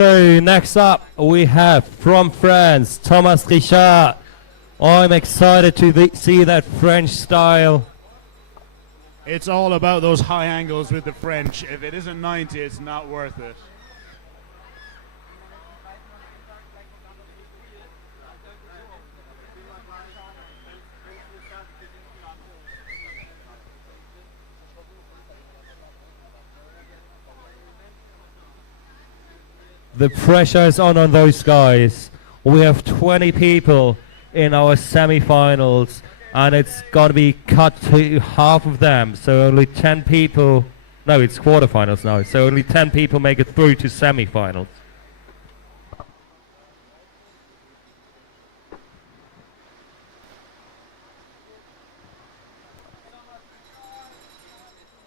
So next up we have from France, Thomas Richard. I'm excited to see that French style. It's all about those high angles with the French. If it isn't 90, it's not worth it. The pressure is on those guys. We have 20 people in our semi-finals, and it's going to be cut to half of them. So only 10 people, no, it's quarterfinals now. So only 10 people make it through to semi-finals.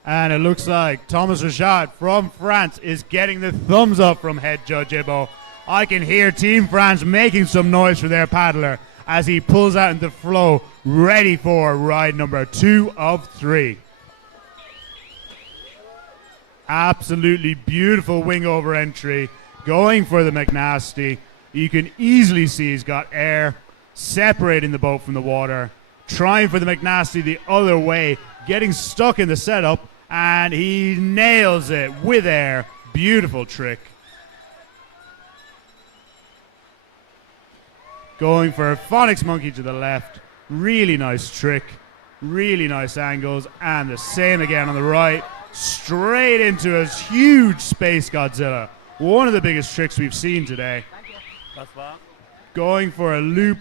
And it looks like Thomas Richard from France is getting the thumbs up from head judge Ibo. I can hear Team France making some noise for their paddler as he pulls out into flow, ready for ride number 2 of 3. Absolutely beautiful wing over entry, going for the McNasty. You can easily see he's got air separating the boat from the water, trying for the McNasty the other way, getting stuck in the setup, and he nails it with air. Beautiful trick. Going for a Phonics Monkey to the left. Really nice trick. Really nice angles. And the same again on the right. Straight into a huge Space Godzilla. One of the biggest tricks we've seen today. Going for a loop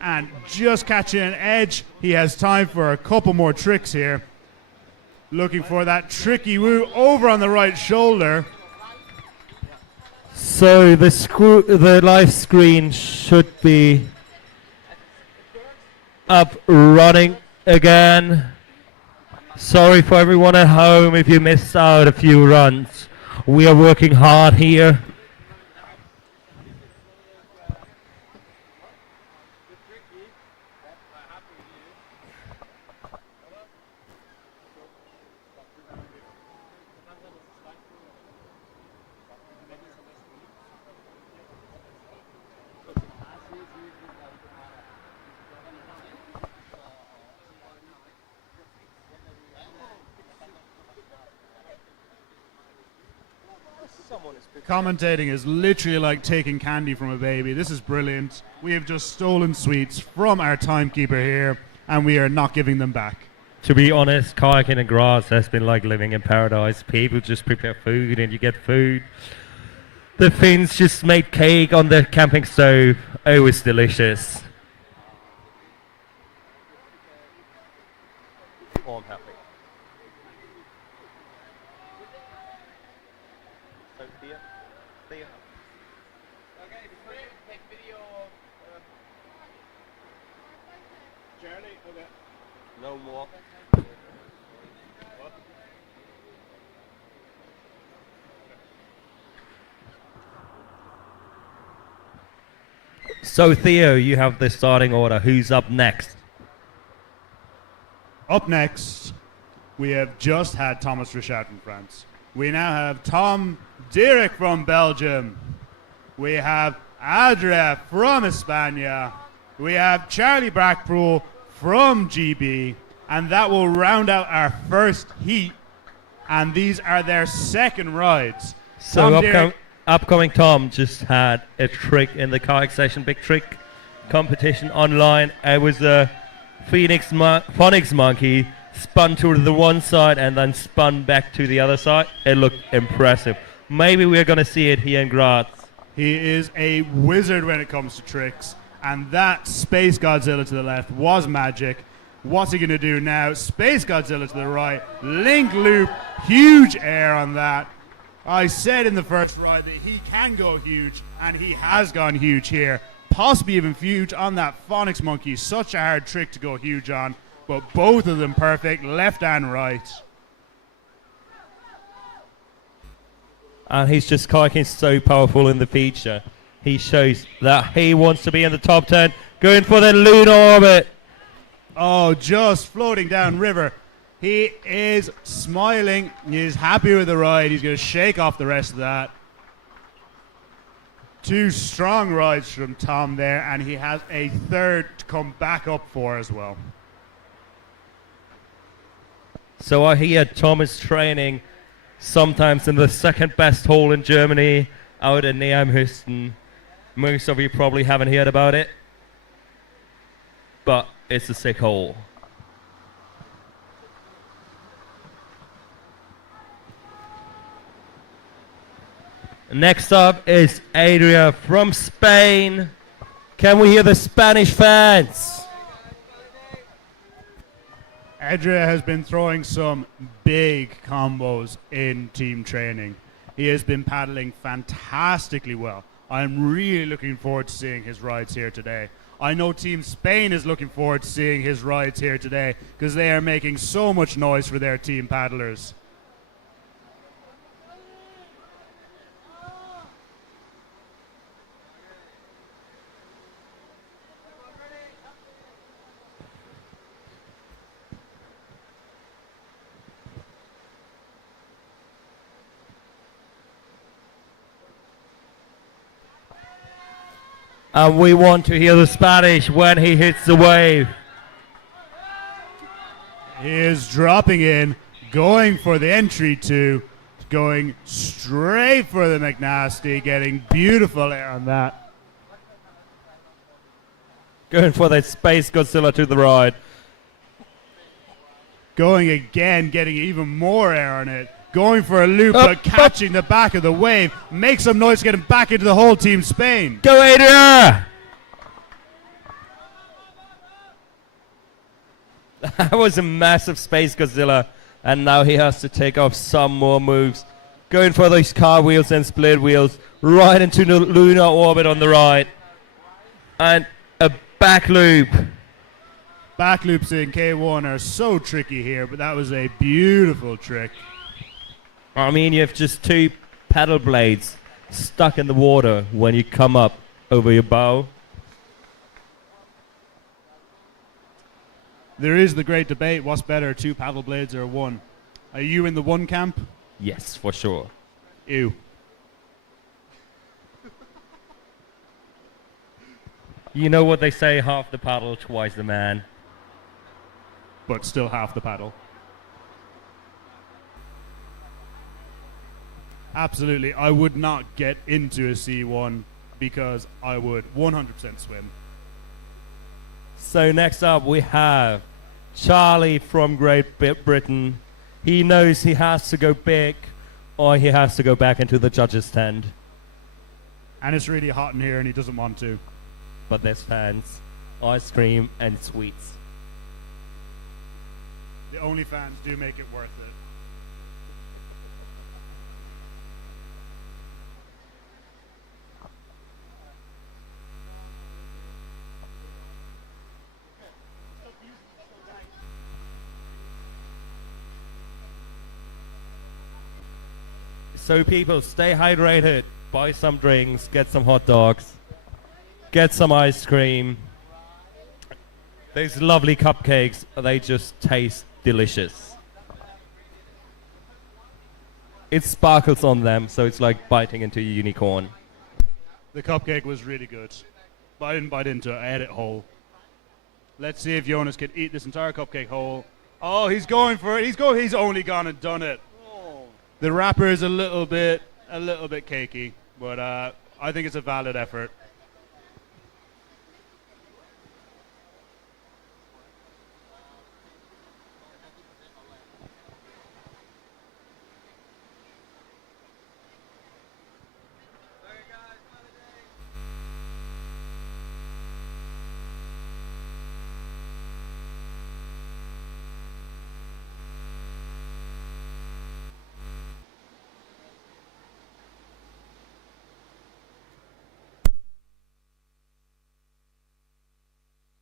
and just catching an edge. He has time for a couple more tricks here. Looking for that tricky woo over on the right shoulder. So the live screen should be up running again. Sorry for everyone at home if you missed out a few runs. We are working hard here. Commentating is literally like taking candy from a baby. This is brilliant. We have just stolen sweets from our timekeeper here, and we are not giving them back. To be honest, kayaking in Graz has been like living in paradise. People just prepare food and you get food. The Finns just made cake on the camping stove. Oh, it's delicious. Oh, I'm happy. So, Thea? Okay, before you take video of Charlie, okay. No more. So Theo, you have the starting order. Who's up next? Up next, we have just had Thomas Richard from France. We now have Tom Dirac from Belgium. We have Adria from España. We have Charlie Brackpool from GB. And that will round out our first heat. And these are their second rides. So upcoming Tom just had a trick in the kayak session, big trick competition online. It was a Phonics Monkey spun to the one side and then spun back to the other side. It looked impressive. Maybe we're going to see it here in Graz. He is a wizard when it comes to tricks. And that Space Godzilla to the left was magic. What's he going to do now? Space Godzilla to the right. Link loop. Huge air on that. I said in the first ride that he can go huge, and he has gone huge here. Possibly even huge on that Phonics Monkey. Such a hard trick to go huge on, but both of them perfect, left and right. And he's just kayaking so powerful in the feature. He shows that he wants to be in the top 10, going for the lunar orbit. Oh, just floating down river. He is smiling. He is happy with the ride. He's going to shake off the rest of that. Two strong rides from Tom there, and he has a third to come back up for as well. So I hear Tom is training sometimes in the second best hole in Germany out in Neheim-Hüsten. Most of you probably haven't heard about it, but it's a sick hole. Next up is Adria from Spain. Can we hear the Spanish fans? Adria has been throwing some big combos in team training. He has been paddling fantastically well. I'm really looking forward to seeing his rides here today. I know Team Spain is looking forward to seeing his rides here today because they are making so much noise for their team paddlers. And we want to hear the Spanish when he hits the wave. He is dropping in, going for the entry two, going straight for the McNasty, getting beautiful air on that. Going for that Space Godzilla to the right. Going again, getting even more air on it. Going for a loop, but catching the back of the wave. Make some noise, getting back into the whole Team Spain. Go Adria! That was a massive Space Godzilla, and now he has to take off some more moves. Going for those car wheels and split wheels, right into the lunar orbit on the right. And a back loop. Back loops in K1 are so tricky here, but that was a beautiful trick. I mean, you have just two paddle blades stuck in the water when you come up over your bow. There is the great debate, what's better, two paddle blades or one? Are you in the one camp? Yes, for sure. Ew. You know what they say, half the paddle, twice the man. But still half the paddle. Absolutely, I would not get into a C1 because I would 100% swim. So next up we have Charlie from Great Britain. He knows he has to go big or he has to go back into the judges' tent. And it's really hot in here and he doesn't want to. But there's fans, ice cream and sweets. The only fans do make it worth it. So people, stay hydrated, buy some drinks, get some hot dogs, get some ice cream. Those lovely cupcakes, they just taste delicious. It sparkles on them, so it's like biting into a unicorn. The cupcake was really good, but I didn't bite into it, I ate it whole. Let's see if Jonas can eat this entire cupcake whole. Oh, he's going for it, he's only gone and done it. The wrapper is a little bit cakey, but I think it's a valid effort.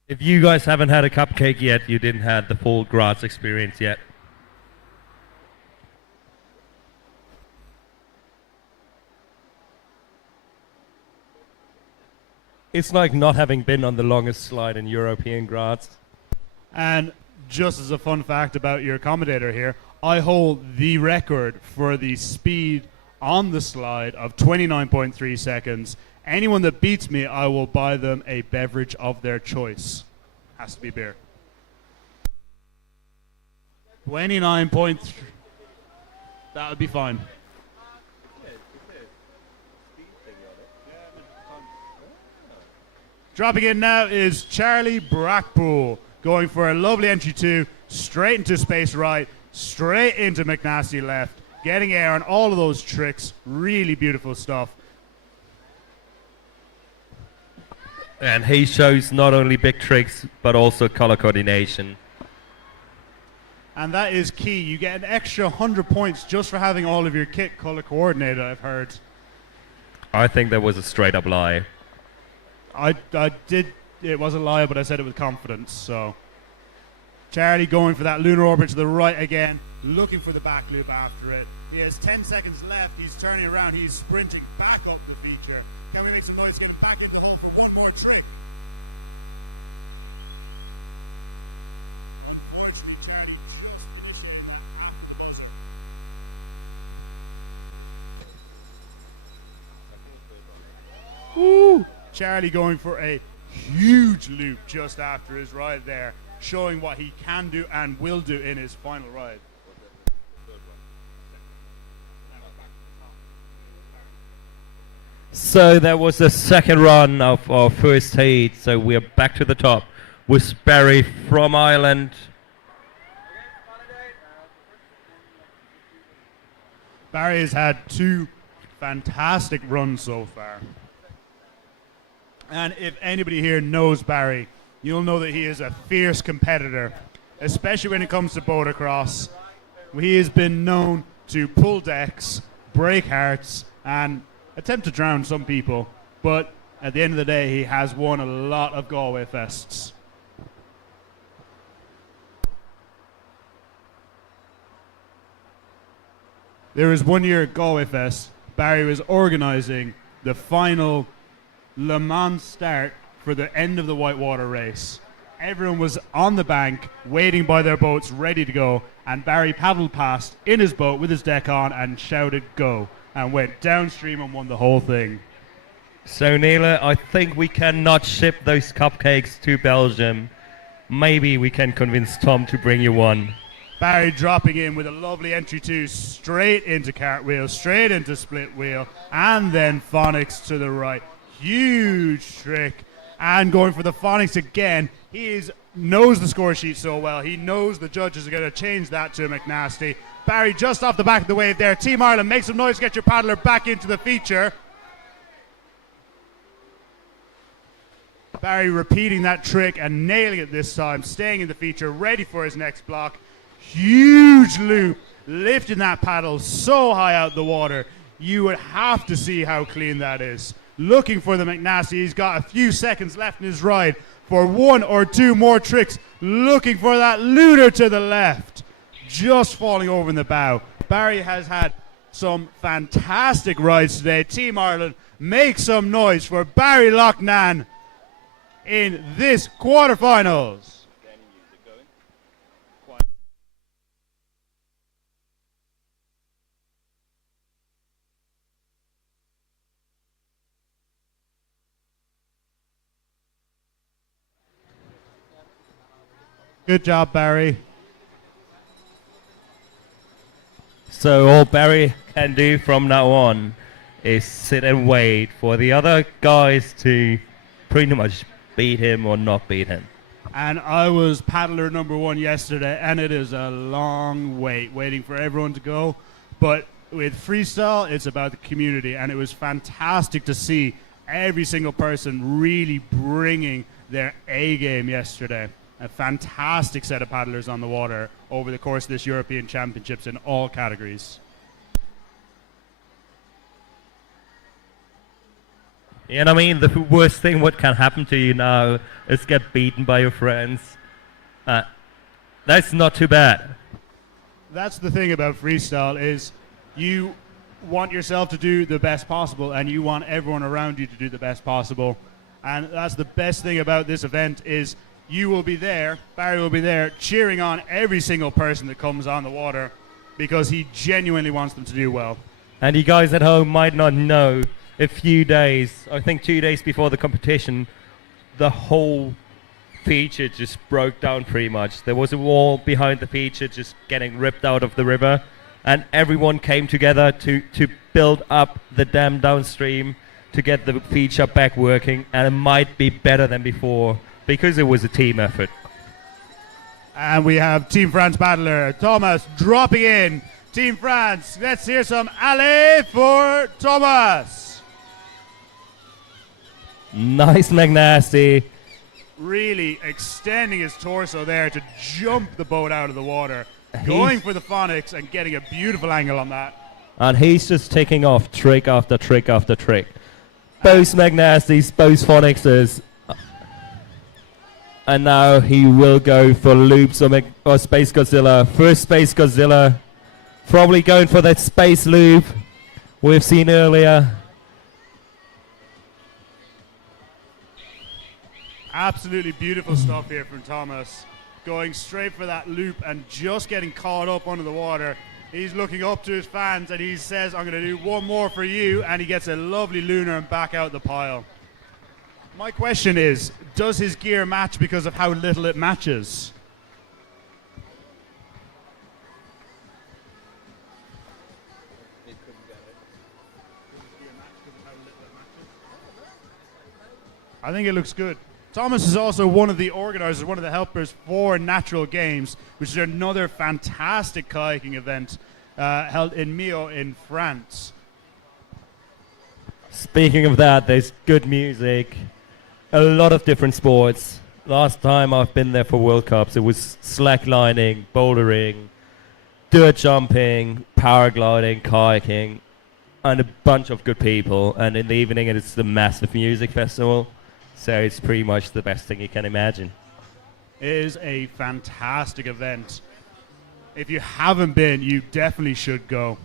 If you guys haven't had a cupcake yet, you didn't have the full Graz experience yet. It's like not having been on the longest slide in European Graz. And just as a fun fact about your commentator here, I hold the record for the speed on the slide of 29.3 seconds. Anyone that beats me, I will buy them a beverage of their choice. Has to be beer. 29.3. That would be fine. Dropping in now is Charlie Brackpool, going for a lovely entry two, straight into space right, straight into McNasty left, getting air on all of those tricks. Really beautiful stuff. And he shows not only big tricks, but also color coordination. And that is key. You get an extra 100 points just for having all of your kit color coordinated, I've heard. I think that was a straight up lie. I did, it was a lie, but I said it with confidence, so. Charlie going for that lunar orbit to the right again, looking for the back loop after it. He has 10 seconds left, he's turning around, he's sprinting back up the feature. Can we make some noise, get it back in the hole for one more trick? Unfortunately, Charlie just initiated that after the buzzer. Woo! Charlie going for a huge loop just after his ride there, showing what he can do and will do in his final ride. So that was the second run of our first heat. So we are back to the top with Barry from Ireland. Barry has had two fantastic runs so far. And if anybody here knows Barry, you'll know that he is a fierce competitor, especially when it comes to motocross. He has been known to pull decks, break hearts, and attempt to drown some people. But at the end of the day, he has won a lot of Galway Fests. There was one year at Galway Fest, Barry was organising the final Le Mans start for the end of the whitewater race. Everyone was on the bank, waiting by their boats, ready to go, and Barry paddled past in his boat with his deck on and shouted "go," and went downstream and won the whole thing. So Neela, I think we cannot ship those cupcakes to Belgium. Maybe we can convince Tom to bring you one. Barry dropping in with a lovely entry two, straight into cartwheel, straight into split wheel, and then phonics to the right. Huge trick. And going for the phonics again. He knows the score sheet so well. He knows the judges are going to change that to McNasty. Barry just off the back of the wave there. Team Ireland, make some noise, get your paddler back into the feature. Barry repeating that trick and nailing it this time, staying in the feature, ready for his next block. Huge loop, lifting that paddle so high out the water. You would have to see how clean that is. Looking for the McNasty. He's got a few seconds left in his ride for one or two more tricks. Looking for that lunar to the left. Just falling over in the bow. Barry has had some fantastic rides today. Team Ireland, make some noise for Barry Loughnane in this quarterfinals. Good job, Barry. So all Barry can do from now on is sit and wait for the other guys to pretty much beat him or not beat him. And I was paddler number one yesterday, and it is a long wait, waiting for everyone to go. But with freestyle, it's about the community, and it was fantastic to see every single person really bringing their A game yesterday. A fantastic set of paddlers on the water over the course of this European Championships in all categories. And I mean, the worst thing what can happen to you now is get beaten by your friends. That's not too bad. That's the thing about freestyle is you want yourself to do the best possible, and you want everyone around you to do the best possible. And that's the best thing about this event is you will be there, Barry will be there, cheering on every single person that comes on the water because he genuinely wants them to do well. And you guys at home might not know, a few days, I think 2 days before the competition, the whole feature just broke down pretty much. There was a wall behind the feature just getting ripped out of the river, and everyone came together to build up the dam downstream to get the feature back working, and it might be better than before because it was a team effort. And we have Team France battler Thomas dropping in. Team France, let's hear some alley for Thomas. Nice McNasty. Really extending his torso there to jump the boat out of the water. Going for the phonics and getting a beautiful angle on that. And he's just taking off trick after trick after trick. Both McNasties, both phonics. And now he will go for loops or Space Godzilla. First Space Godzilla. Probably going for that space loop we've seen earlier. Absolutely beautiful stuff here from Thomas. Going straight for that loop and just getting caught up under the water. He's looking up to his fans and he says, I'm going to do one more for you. And he gets a lovely lunar and back out the pile. My question is, does his gear match because of how little it matches? I think it looks good. Thomas is also one of the organizers, one of the helpers for Natural Games, which is another fantastic kayaking event held in Millau in France. Speaking of that, there's good music, a lot of different sports. Last time I've been there for World Cups, it was slacklining, bouldering, dirt jumping, paragliding, kayaking, and a bunch of good people. And in the evening, it's the massive music festival. So it's pretty much the best thing you can imagine. It is a fantastic event. If you haven't been, you definitely should go.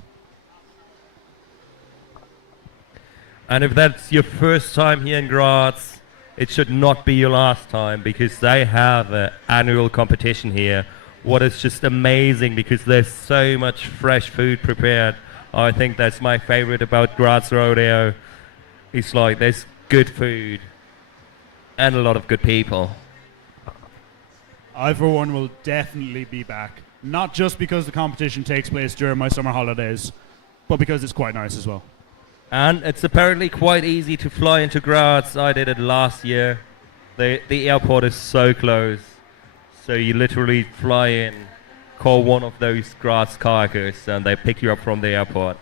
And if that's your first time here in Graz, it should not be your last time because they have an annual competition here. What is just amazing because there's so much fresh food prepared. I think that's my favorite about Graz Rodeo. It's like there's good food and a lot of good people. I, for one, will definitely be back. Not just because the competition takes place during my summer holidays, but because it's quite nice as well. And it's apparently quite easy to fly into Graz. I did it last year. The airport is so close. So you literally fly in, call one of those Graz kayakers, and they pick you up from the airport.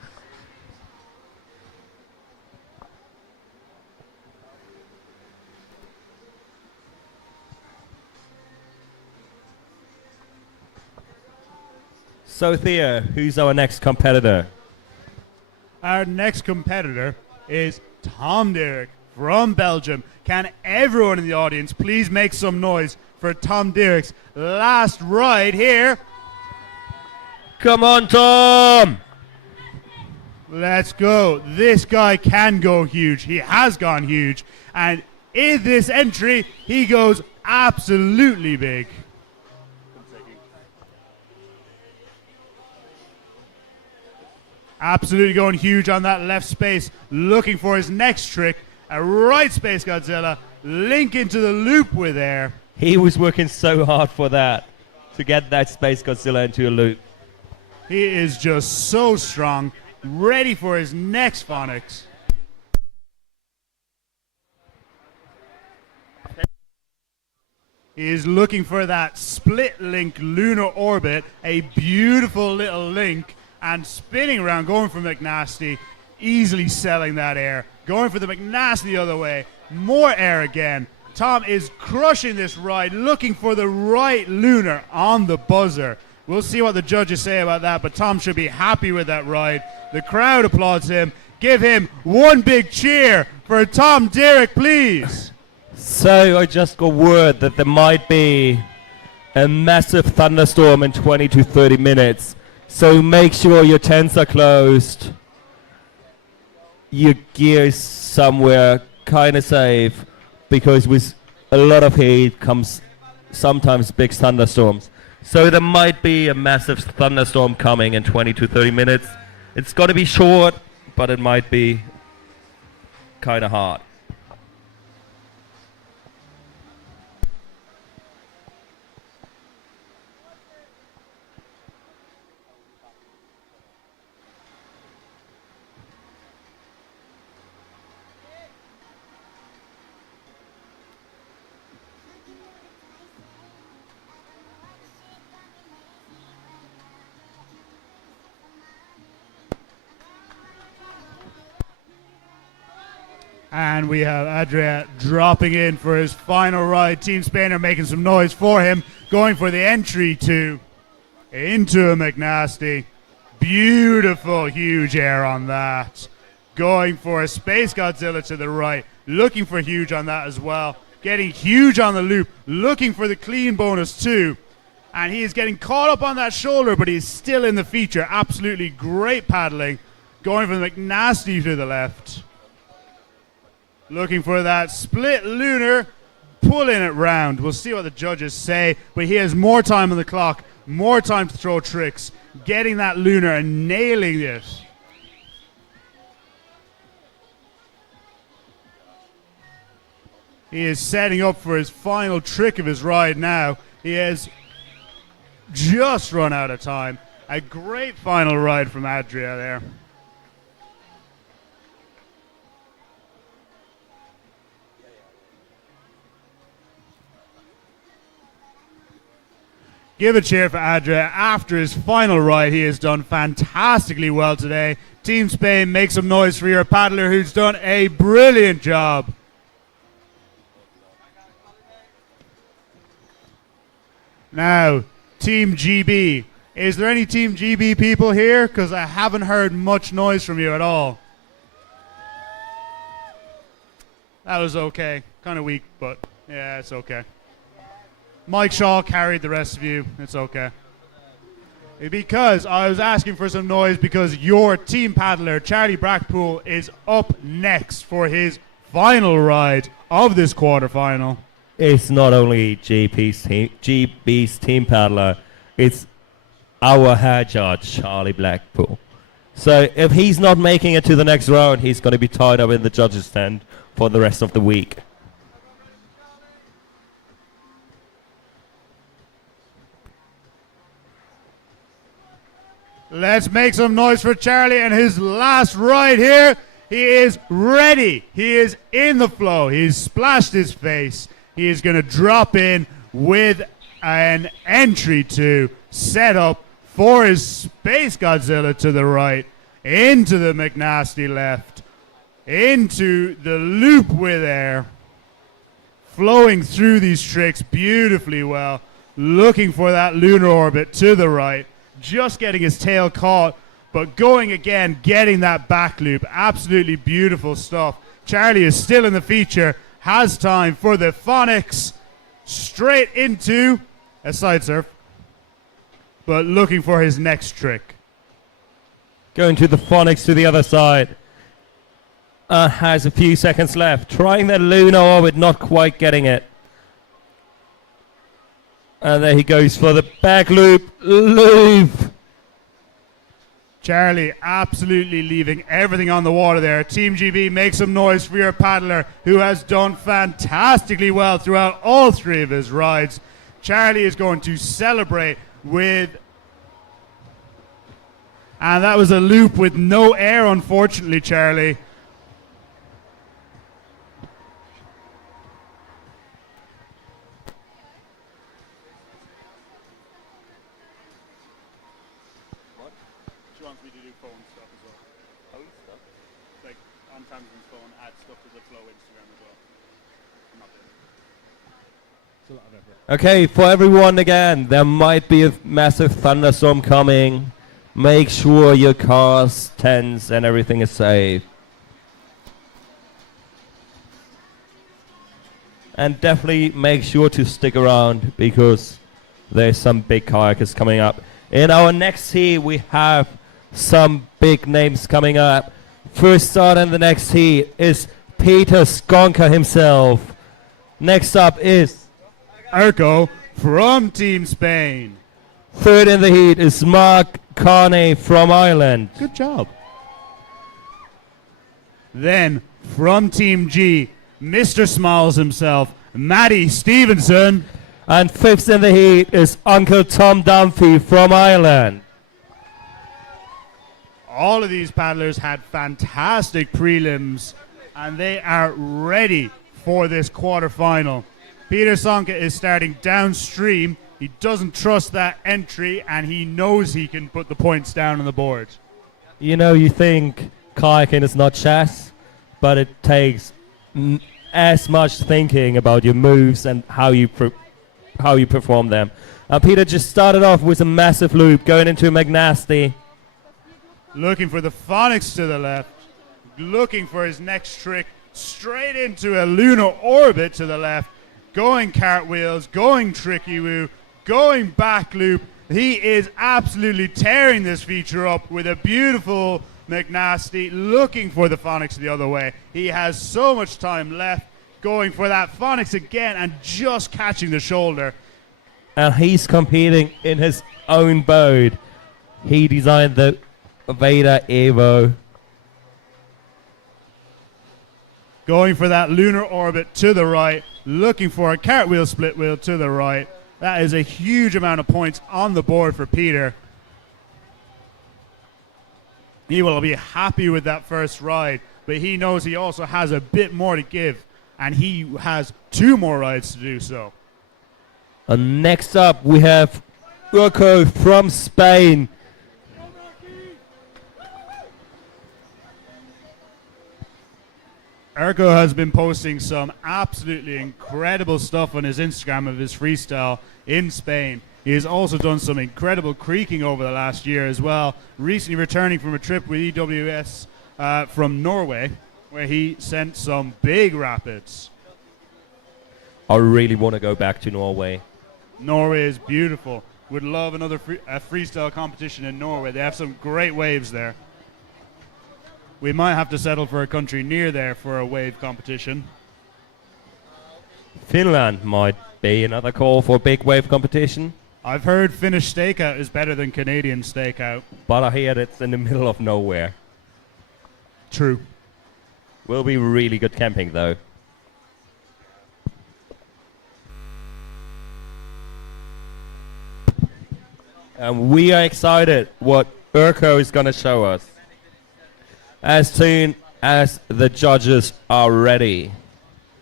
So Thea, who's our next competitor? Our next competitor is Tom Derrick from Belgium. Can everyone in the audience please make some noise for Tom Derrick's last ride here? Come on, Tom! Let's go. This guy can go huge. He has gone huge. And in this entry, he goes absolutely big. Absolutely going huge on that left space, looking for his next trick. A right space Godzilla, link into the loop with air. He was working so hard for that, to get that Space Godzilla into a loop. He is just so strong, ready for his next phonics. He is looking for that split link lunar orbit, a beautiful little link, and spinning around, going for McNasty, easily selling that air. Going for the McNasty the other way, more air again. Tom is crushing this ride, looking for the right lunar on the buzzer. We'll see what the judges say about that, but Tom should be happy with that ride. The crowd applauds him. Give him one big cheer for Tom Derrick, please. So I just got word that there might be a massive thunderstorm in 20 to 30 minutes. So make sure your tents are closed, your gear is somewhere kind of safe, because with a lot of heat comes sometimes big thunderstorms. So there might be a massive thunderstorm coming in 20 to 30 minutes. It's got to be short, but it might be kind of hard. And we have Adria dropping in for his final ride. Team Spain are making some noise for him, going for the entry into a McNasty. Beautiful, huge air on that. Going for a Space Godzilla to the right, looking for huge on that as well. Getting huge on the loop, looking for the clean bonus too. And he is getting caught up on that shoulder, but he's still in the feature. Absolutely great paddling. Going for the McNasty to the left. Looking for that split lunar, pulling it round. We'll see what the judges say, but he has more time on the clock, more time to throw tricks, getting that lunar and nailing it. He is setting up for his final trick of his ride now. He has just run out of time. A great final ride from Adria there. Give a cheer for Adria. After his final ride, he has done fantastically well today. Team Spain, make some noise for your paddler who's done a brilliant job. Now, Team GB. Is there any Team GB people here? Because I haven't heard much noise from you at all. That was okay. Kind of weak, but yeah, it's okay. Mike Shaw carried the rest of you. It's okay. Because I was asking for some noise because your team paddler, Charlie Brackpool, is up next for his final ride of this quarterfinal. It's not only GB's team paddler, it's our head judge, Charlie Blackpool. So if he's not making it to the next round, he's going to be tied up in the judges' stand for the rest of the week. Let's make some noise for Charlie and his last ride here. He is ready. He is in the flow. He's splashed his face. He is going to drop in with an entry to set up for his Space Godzilla to the right, into the McNasty left, into the loop with air, flowing through these tricks beautifully well, looking for that lunar orbit to the right, just getting his tail caught, but going again, getting that back loop. Absolutely beautiful stuff. Charlie is still in the feature, has time for the Phonics, straight into a side surf, but looking for his next trick. Going to the Phonics to the other side. Has a few seconds left. Trying that lunar orbit, not quite getting it. And there he goes for the back loop. Charlie absolutely leaving everything on the water there. Team GB, make some noise for your paddler who has done fantastically well throughout all three of his rides. Charlie is going to celebrate with... And that was a loop with no air, unfortunately, Charlie. She wants me to do phone stuff as well. Phone stuff? Like on Tamsin's phone, add stuff to the Flow Instagram as well. I'm not doing it. It's a lot of effort. Okay, for everyone again, there might be a massive thunderstorm coming. Make sure your cars, tents, and everything is safe. And definitely make sure to stick around because there's some big kayakers coming up. In our next heat, we have some big names coming up. First start in the next heat is Peter Skonka himself. Next up is Erko from Team Spain. third in the heat is Mark Carney from Ireland. Good job. Then, from Team G, Mr. Smalls himself, Matty Stevenson. And fifth in the heat is Uncle Tom Dunphy from Ireland. All of these paddlers had fantastic prelims, and they are ready for this quarterfinal. Peter Sonka is starting downstream. He doesn't trust that entry, and he knows he can put the points down on the board. You know, you think kayaking is not chess, but it takes as much thinking about your moves and how you perform them. Peter just started off with a massive loop, going into a McNasty. Looking for the phonics to the left, looking for his next trick, straight into a lunar orbit to the left, going cartwheels, going tricky woo, going back loop. He is absolutely tearing this feature up with a beautiful McNasty, looking for the phonics the other way. He has so much time left, going for that phonics again and just catching the shoulder. And he's competing in his own boat. He designed the Vader Evo. Going for that lunar orbit to the right, looking for a cartwheel split wheel to the right. That is a huge amount of points on the board for Peter. He will be happy with that first ride, but he knows he also has a bit more to give, and he has 2 more rides to do so. And next up we have Urko from Spain. Urko has been posting some absolutely incredible stuff on his Instagram of his freestyle in Spain. He has also done some incredible creaking over the last year as well, recently returning from a trip with EWS from Norway, where he sent some big rapids. I really want to go back to Norway. Norway is beautiful. Would love another freestyle competition in Norway. They have some great waves there. We might have to settle for a country near there for a wave competition. Finland might be another call for a big wave competition. I've heard Finnish stakeout is better than Canadian stakeout. But I hear it's in the middle of nowhere. True. Will be really good camping though. And we are excited what Urko is going to show us as soon as the judges are ready.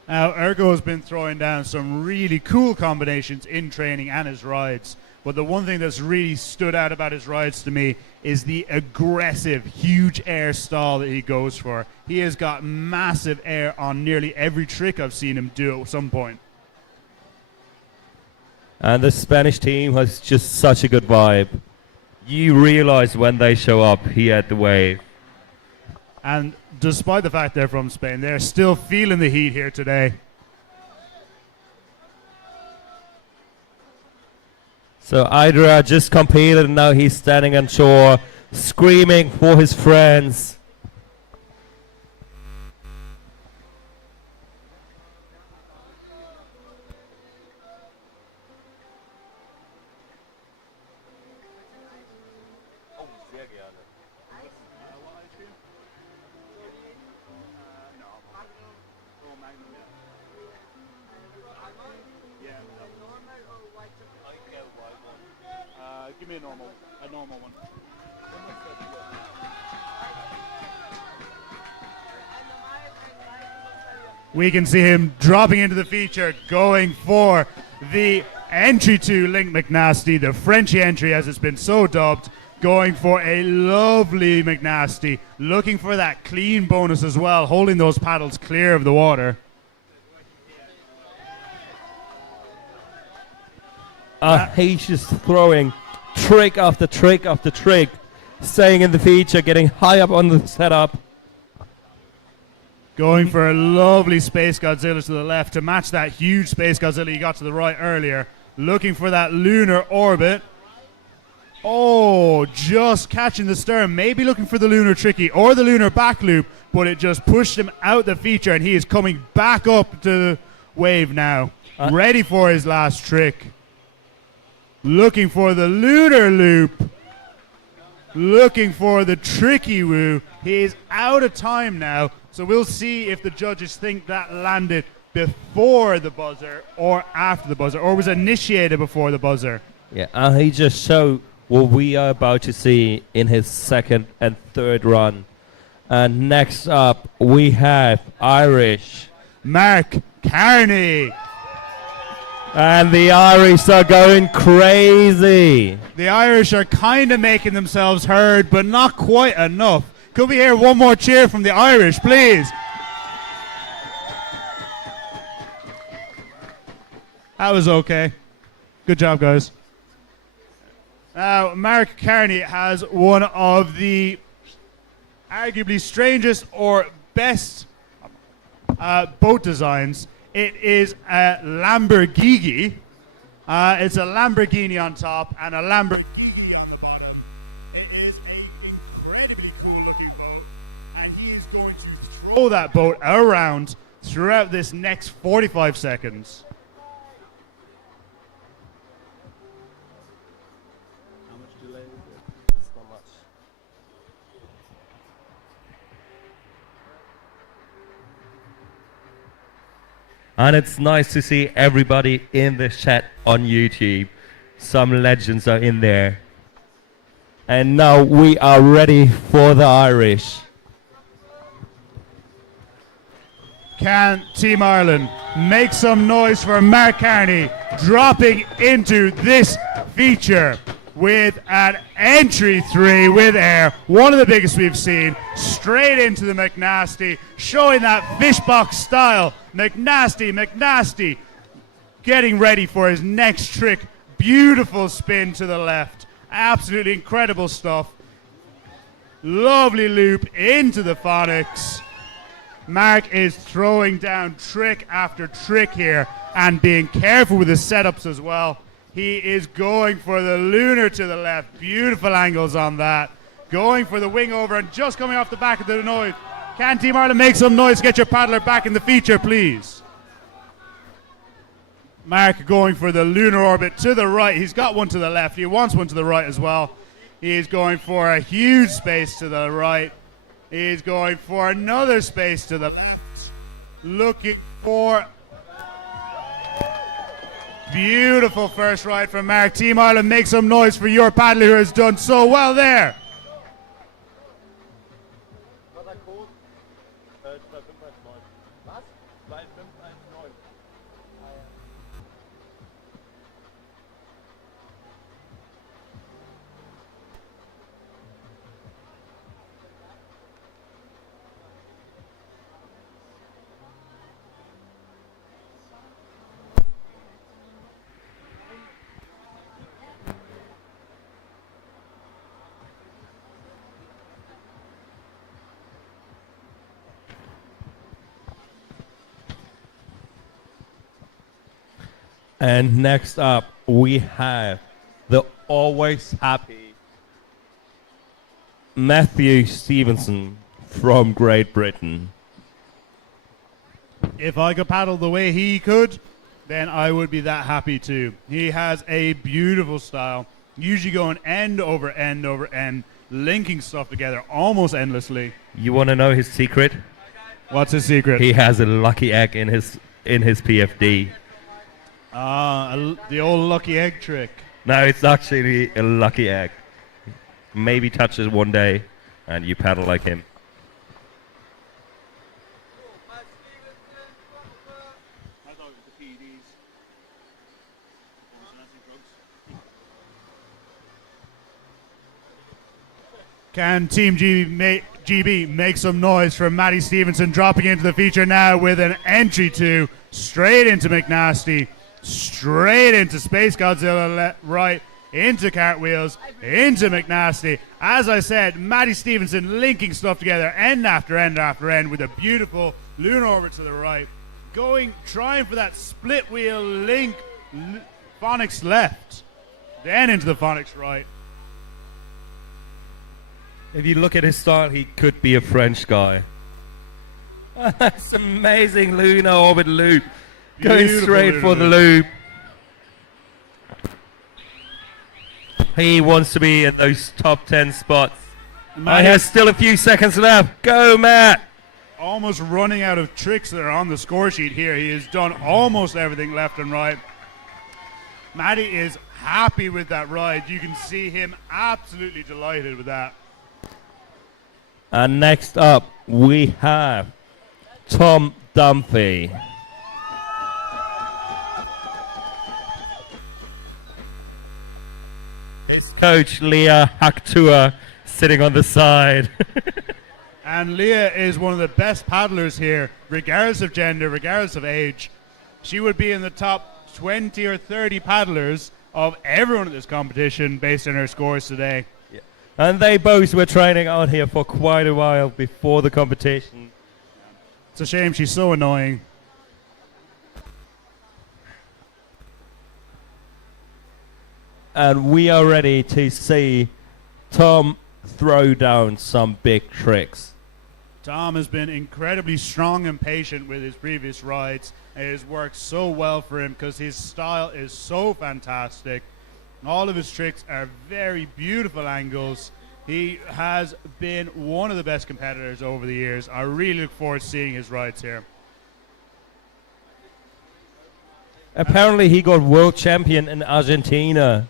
Now, Urko has been throwing down some really cool combinations in training and his rides. But the one thing that's really stood out about his rides to me is the aggressive, huge air stall that he goes for. He has got massive air on nearly every trick I've seen him do at some point. And the Spanish team has just such a good vibe. You realize when they show up here at the wave. And despite the fact they're from Spain, they're still feeling the heat here today. So Idra just competed and now he's standing on shore, screaming for his friends. Give me a normal one. We can see him dropping into the feature, going for the entry to Link McNasty, the Frenchy entry as it's been so dubbed, going for a lovely McNasty, looking for that clean bonus as well, holding those paddles clear of the water. He's just throwing trick after trick after trick, staying in the feature, getting high up on the setup. Going for a lovely Space Godzilla to the left to match that huge Space Godzilla he got to the right earlier. Looking for that lunar orbit. Oh, just catching the stern. Maybe looking for the lunar tricky or the lunar back loop, but it just pushed him out the feature and he is coming back up to the wave now. Ready for his last trick. Looking for the lunar loop. Looking for the tricky woo. He is out of time now. So we'll see if the judges think that landed before the buzzer or after the buzzer, or was initiated before the buzzer. Yeah, and he just showed what we are about to see in his second and third run. And next up, we have Irish. Mark Carney. And the Irish are going crazy. The Irish are kind of making themselves heard, but not quite enough. Could we hear one more cheer from the Irish, please? That was okay. Good job, guys. Now, Mark Carney has one of the arguably strangest or best boat designs. It is a Lamborghini. It's a Lamborghini on top and a Lamborghini on the bottom. It is an incredibly cool looking boat, and he is going to throw that boat around throughout this next 45 seconds. And it's nice to see everybody in the chat on YouTube. Some legends are in there. And now we are ready for the Irish. Can Team Ireland make some noise for Mark Carney dropping into this feature with an entry 3 with air, one of the biggest we've seen, straight into the McNasty, showing that fishbox style. McNasty, getting ready for his next trick. Beautiful spin to the left. Absolutely incredible stuff. Lovely loop into the phonics. Mark is throwing down trick after trick here and being careful with his setups as well. He is going for the lunar to the left. Beautiful angles on that. Going for the wing over and just coming off the back of the noise. Can Team Ireland make some noise? Get your paddler back in the feature, please. Mark going for the lunar orbit to the right. He's got one to the left. He wants one to the right as well. He is going for a huge space to the right. He is going for another space to the left. Looking for beautiful first ride from Mark. Team Ireland, make some noise for your paddler who has done so well there. And next up, we have the always happy Matthew Stevenson from Great Britain. If I could paddle the way he could, then I would be that happy too. He has a beautiful style, usually going end over end over end, linking stuff together almost endlessly. You want to know his secret? What's his secret? He has a lucky egg in his PFD. The old lucky egg trick. No, it's actually a lucky egg. Maybe touches one day, and you paddle like him. Can Team GB make some noise for Matty Stevenson dropping into the feature now with an entry 2 straight into McNasty, straight into Space Godzilla right, into Cartwheels, into McNasty. As I said, Matty Stevenson linking stuff together end after end after end with a beautiful lunar orbit to the right. Trying for that split wheel link, phonics left, then into the phonics right. If you look at his style, he could be a French guy. That's amazing lunar orbit loop. Going straight for the loop. He wants to be in those top 10 spots. He has still a few seconds left. Go, Matt. almost running out of tricks that are on the score sheet here. He has done almost everything left and right. Matty is happy with that ride. You can see him absolutely delighted with that. And next up, we have Tom Dunphy. His coach, Leah Haktua, sitting on the side. And Leah is one of the best paddlers here, regardless of gender, regardless of age. She would be in the top 20 or 30 paddlers of everyone at this competition based on her scores today. Yeah. And they both were training out here for quite a while before the competition. It's a shame she's so annoying. And we are ready to see Tom throw down some big tricks. Tom has been incredibly strong and patient with his previous rides. It has worked so well for him because his style is so fantastic. All of his tricks are very beautiful angles. He has been one of the best competitors over the years. I really look forward to seeing his rides here. Apparently he got world champion in Argentina.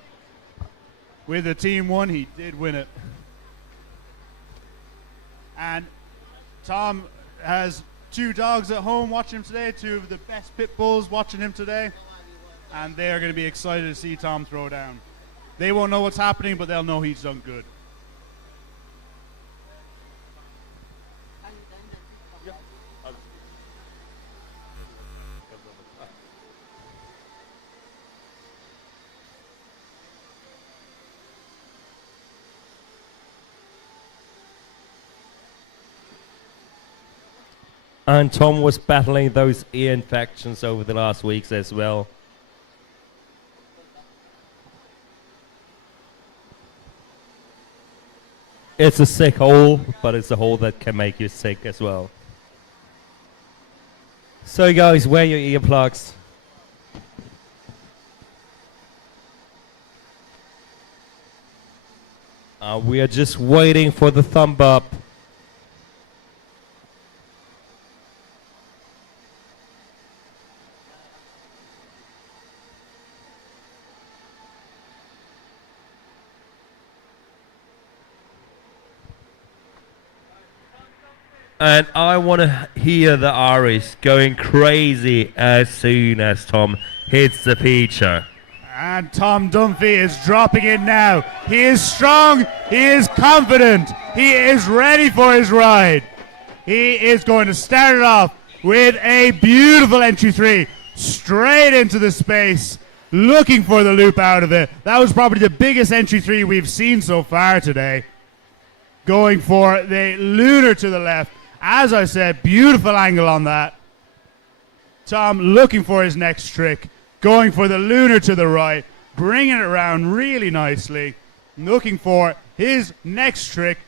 With the Team 1, he did win it. And Tom has 2 dogs at home watching him today, 2 of the best pit bulls watching him today. And they are going to be excited to see Tom throw down. They won't know what's happening, but they'll know he's done good. And Tom was battling those ear infections over the last weeks as well. It's a sick hole, but it's a hole that can make you sick as well. So guys, wear your earplugs. We are just waiting for the thumb up. And I want to hear the Irish going crazy as soon as Tom hits the feature. And Tom Dunphy is dropping it now. He is strong. He is confident. He is ready for his ride. He is going to start it off with a beautiful entry 3 straight into the space, looking for the loop out of it. That was probably the biggest entry 3 we've seen so far today. Going for the lunar to the left. As I said, beautiful angle on that. Tom looking for his next trick. Going for the lunar to the right. Bringing it around really nicely. Looking for his next trick.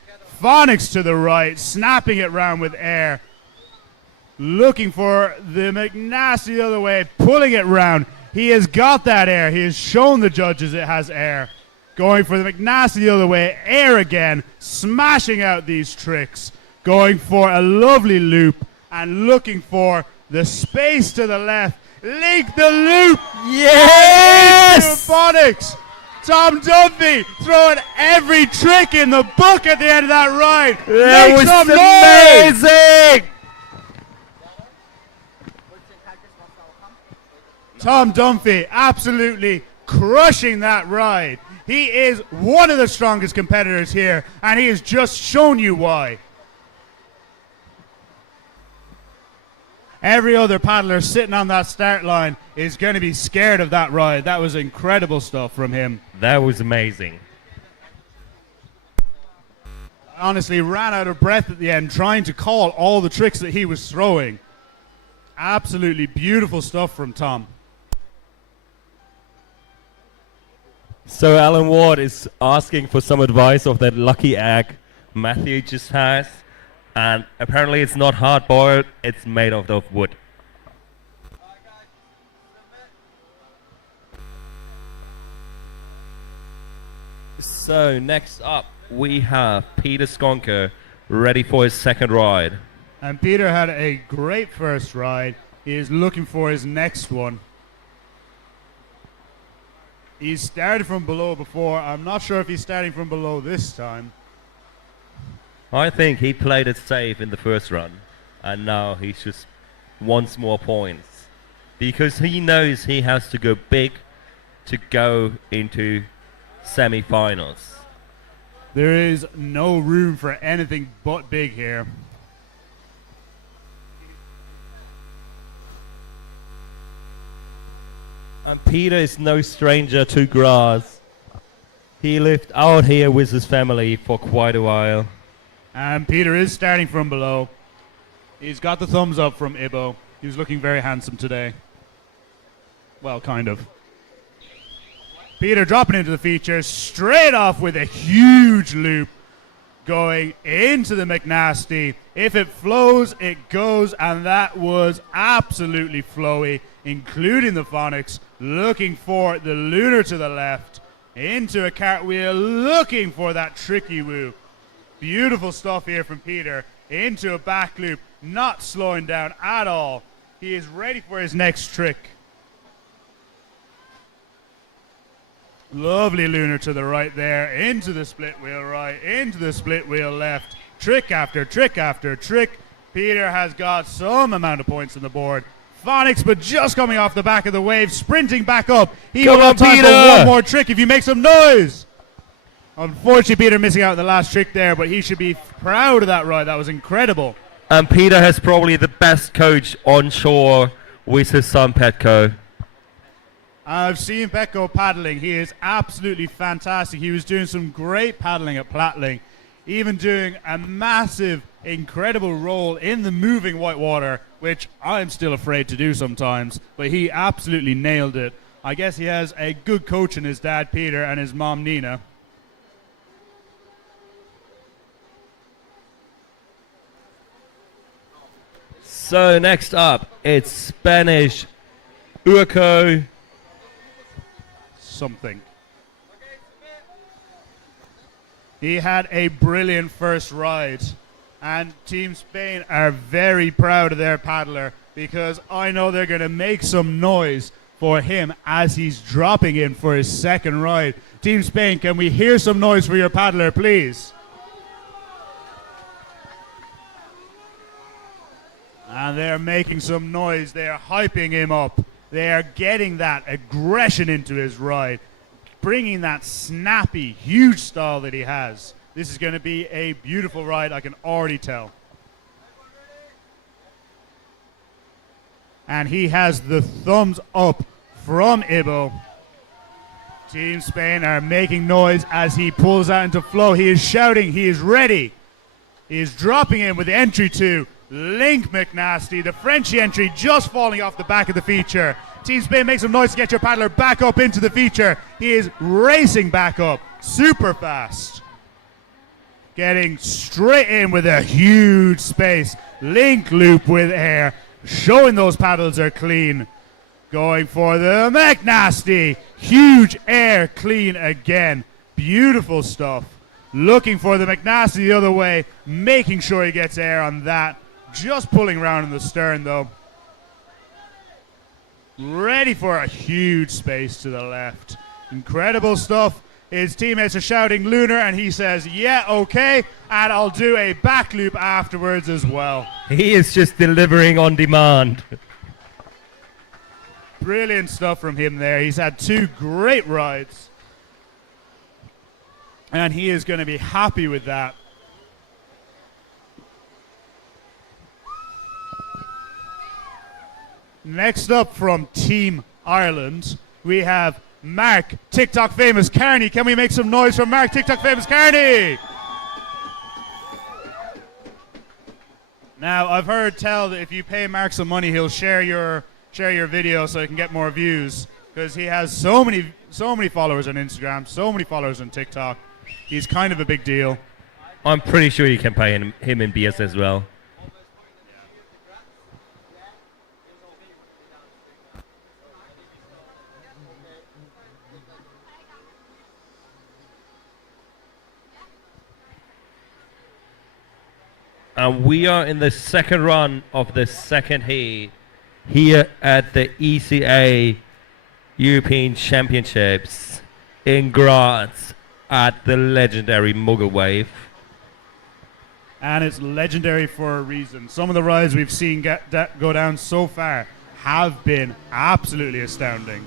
Phonics to the right. Snapping it round with air. Looking for the McNasty the other way. Pulling it round. He has got that air. He has shown the judges it has air. Going for the McNasty the other way. Air again. Smashing out these tricks. Going for a lovely loop and looking for the space to the left. Link the loop. Yes! Phonics. Tom Dunphy throwing every trick in the book at the end of that ride. That Make some was noise. amazing! Tom Dunphy absolutely crushing that ride. He is one of the strongest competitors here, and he has just shown you why. Every other paddler sitting on that start line is going to be scared of that ride. That was incredible stuff from him. That was amazing. Honestly, ran out of breath at the end trying to call all the tricks that he was throwing. Absolutely beautiful stuff from Tom. So Alan Ward is asking for some advice of that lucky egg Matthew just has. And apparently it's not hard-boiled, it's made out of wood. So next up we have Peter Skonker ready for his second ride. And Peter had a great first ride. He is looking for his next one. He started from below before. I'm not sure if he's starting from below this time. I think he played it safe in the first run, and now he's just wants more points because he knows he has to go big to go into semi-finals. There is no room for anything but big here. And Peter is no stranger to Graz. He lived out here with his family for quite a while. And Peter is starting from below. He's got the thumbs up from Ibo. He was looking very handsome today. Well, kind of. Peter dropping into the feature, straight off with a huge loop, going into the McNasty. If it flows, it goes, and that was absolutely flowy, including the phonics, looking for the lunar to the left, into a cartwheel, looking for that tricky woo. Beautiful stuff here from Peter, into a back loop, not slowing down at all. He is ready for his next trick. Lovely lunar to the right there, into the split wheel right, into the split wheel left. Trick after trick after trick. Peter has got some amount of points on the board. Phonics, but just coming off the back of the wave, sprinting back up. He will have time for one more trick if you make some noise. Unfortunately, Peter missing out on the last trick there, but he should be proud of that ride. That was incredible. And Peter has probably the best coach on shore with his son Petco. I've seen Petco paddling. He is absolutely fantastic. He was doing some great paddling at Plattling, even doing a massive, incredible roll in the moving whitewater, which I'm still afraid to do sometimes, but he absolutely nailed it. I guess he has a good coach in his dad, Peter, and his mom, Nina. So next up, it's Spanish Urco. Something. He had a brilliant first ride, and Team Spain are very proud of their paddler because I know they're going to make some noise for him as he's dropping in for his second ride. Team Spain, can we hear some noise for your paddler, please? And they're making some noise. They are hyping him up. They are getting that aggression into his ride, bringing that snappy, huge style that he has. This is going to be a beautiful ride, I can already tell. And he has the thumbs up from Ibo. Team Spain are making noise as he pulls out into flow. He is shouting, he is ready. He is dropping in with the entry to Link McNasty, the Frenchy entry just falling off the back of the feature. Team Spain, make some noise to get your paddler back up into the feature. He is racing back up, super fast. Getting straight in with a huge space. Link loop with air, showing those paddles are clean. Going for the McNasty, huge air, clean again. Beautiful stuff. Looking for the McNasty the other way, making sure he gets air on that. Just pulling around in the stern though. Ready for a huge space to the left. Incredible stuff. His teammates are shouting lunar and he says, yeah, okay, and I'll do a back loop afterwards as well. He is just delivering on demand. Brilliant stuff from him there. He's had two great rides. And he is going to be happy with that. Next up from Team Ireland, we have Mark, TikTok famous Carney. Can we make some noise for Mark, TikTok famous Carney? Now, I've heard tell that if you pay Mark some money, he'll share your video so he can get more views, because he has so many followers on Instagram, so many followers on TikTok. He's kind of a big deal. I'm pretty sure you can pay him in BS as well. And we are in the second run of the second heat here at the ECA European Championships in Graz at the legendary Muggle Wave. And it's legendary for a reason. Some of the rides we've seen go down so far have been absolutely astounding.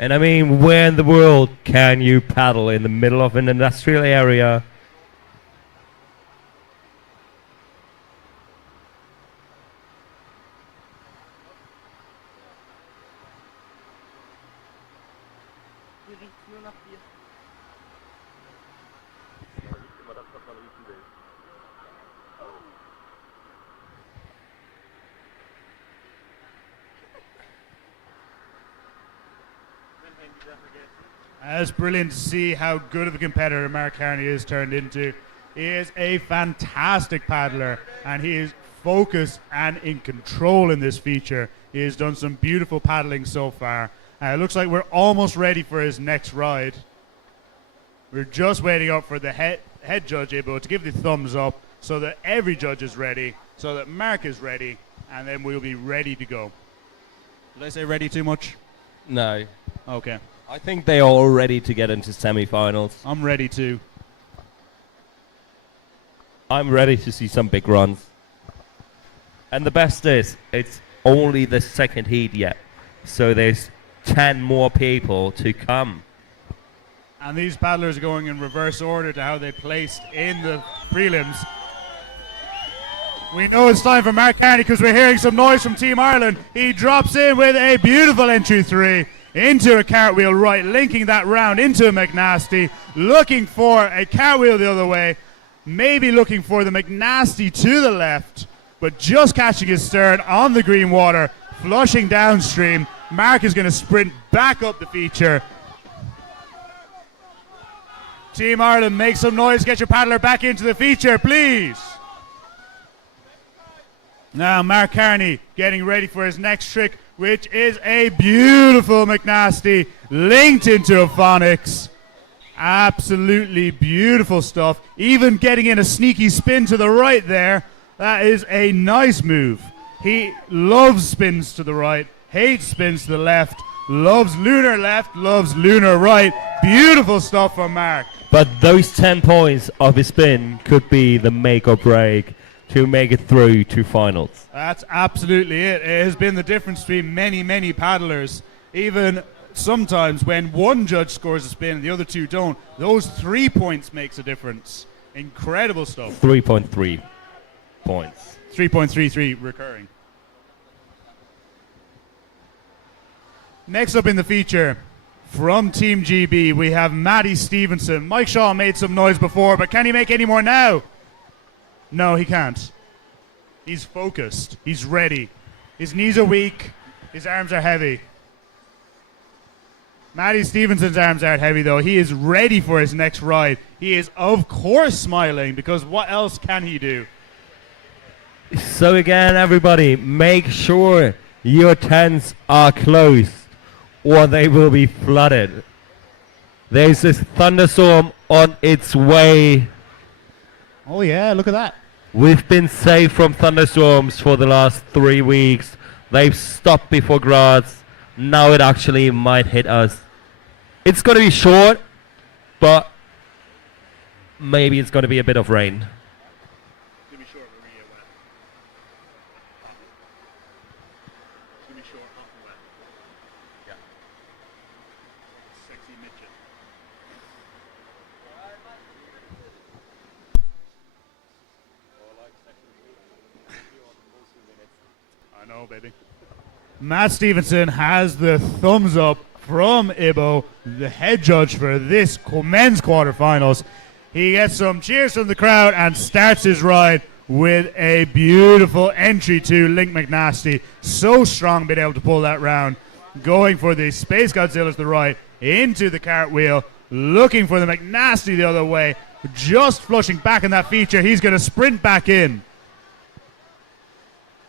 And I mean, where in the world can you paddle in the middle of an industrial area? Hier riecht nur nach Bier. It's brilliant to see how good of a competitor Mark Carney is turned into. He is a fantastic paddler, and he is focused and in control in this feature. He has done some beautiful paddling so far. It looks like we're almost ready for his next ride. We're just waiting up for the head judge, Ibo, to give the thumbs up so that every judge is ready, so that Mark is ready, and then we'll be ready to go. Did I say ready too much? No. Okay. I think they are all ready to get into semi-finals. I'm ready too. I'm ready to see some big runs. And the best is, it's only the second heat yet. So there's 10 more people to come. And these paddlers are going in reverse order to how they placed in the prelims. We know it's time for Mark Carney because we're hearing some noise from Team Ireland. He drops in with a beautiful entry 3 into a cartwheel right, linking that round into a McNasty, looking for a cartwheel the other way, maybe looking for the McNasty to the left, but just catching his stern on the green water, flushing downstream. Mark is going to sprint back up the feature. Team Ireland, make some noise, get your paddler back into the feature, please. Now Mark Carney getting ready for his next trick, which is a beautiful McNasty linked into a phonics. Absolutely beautiful stuff. Even getting in a sneaky spin to the right there. That is a nice move. He loves spins to the right, hates spins to the left, loves lunar left, loves lunar right. Beautiful stuff from Mark. But those 10 points of his spin could be the make or break to make it through to finals. That's absolutely it. It has been the difference between many, many paddlers. Even sometimes when one judge scores a spin and the other two don't, those 3 points makes a difference. Incredible stuff. 3.3 points. 3.33 recurring. Next up in the feature, from Team GB, we have Matty Stevenson. Mike Shaw made some noise before, but can he make any more now? No, he can't. He's focused. He's ready. His knees are weak. His arms are heavy. Matty Stevenson's arms aren't heavy, though. He is ready for his next ride. He is, of course, smiling, because what else can he do? So again, everybody, make sure your tents are closed or they will be flooded. There's this thunderstorm on its way. Oh, yeah, look at that. We've been safe from thunderstorms for the last 3 weeks. They've stopped before Graz. Now it actually might hit us. It's going to be short, but maybe it's going to be a bit of rain. It's going to be short, but really wet. It's going to be short, hot and wet. Yeah. Sexy midget. I know, baby. Matt Stevenson has the thumbs up from Ibo, the head judge for this men's quarterfinals. He gets some cheers from the crowd and starts his ride with a beautiful entry to Link McNasty. So strong being able to pull that round. Going for the Space Godzilla to the right, into the cartwheel, looking for the McNasty the other way, just flushing back in that feature. He's going to sprint back in.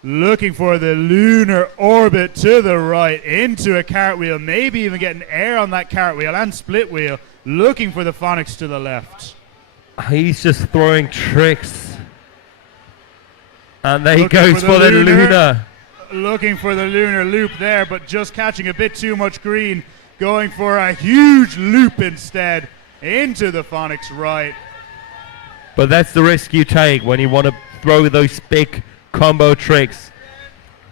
looking for the lunar orbit to the right, into a cartwheel, maybe even getting air on that cartwheel and split wheel, looking for the phonics to the left. He's just throwing tricks. And there he Looking goes for the lunar. Looking for the lunar loop there, but just catching a bit too much green, going for a huge loop instead, into the phonics right. But that's the risk you take when you want to throw those big combo tricks.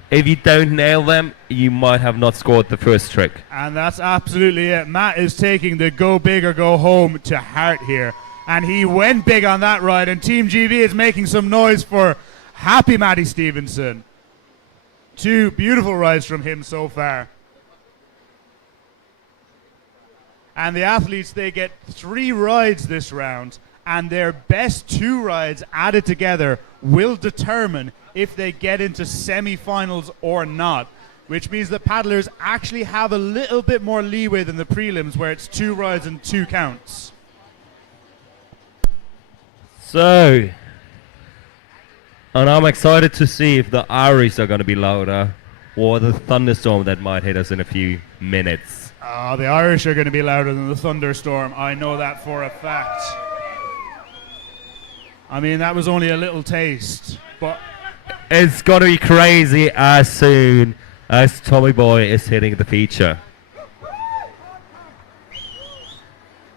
If you don't nail them, you might have not scored the first trick. And that's absolutely it. Matt is taking the go big or go home to heart here. And he went big on that ride, and Team GB is making some noise for happy Matty Stevenson. 2 beautiful rides from him so far. And the athletes, they get 3 rides this round, and their best 2 rides added together will determine if they get into semi-finals or not, which means that paddlers actually have a little bit more leeway than the prelims, where it's 2 rides and 2 counts. So, and I'm excited to see if the Irish are going to be louder or the thunderstorm that might hit us in a few minutes. The Irish are going to be louder than the thunderstorm. I know that for a fact. I mean, that was only a little taste, but It's going to be crazy as soon as Tommy Boy is hitting the feature.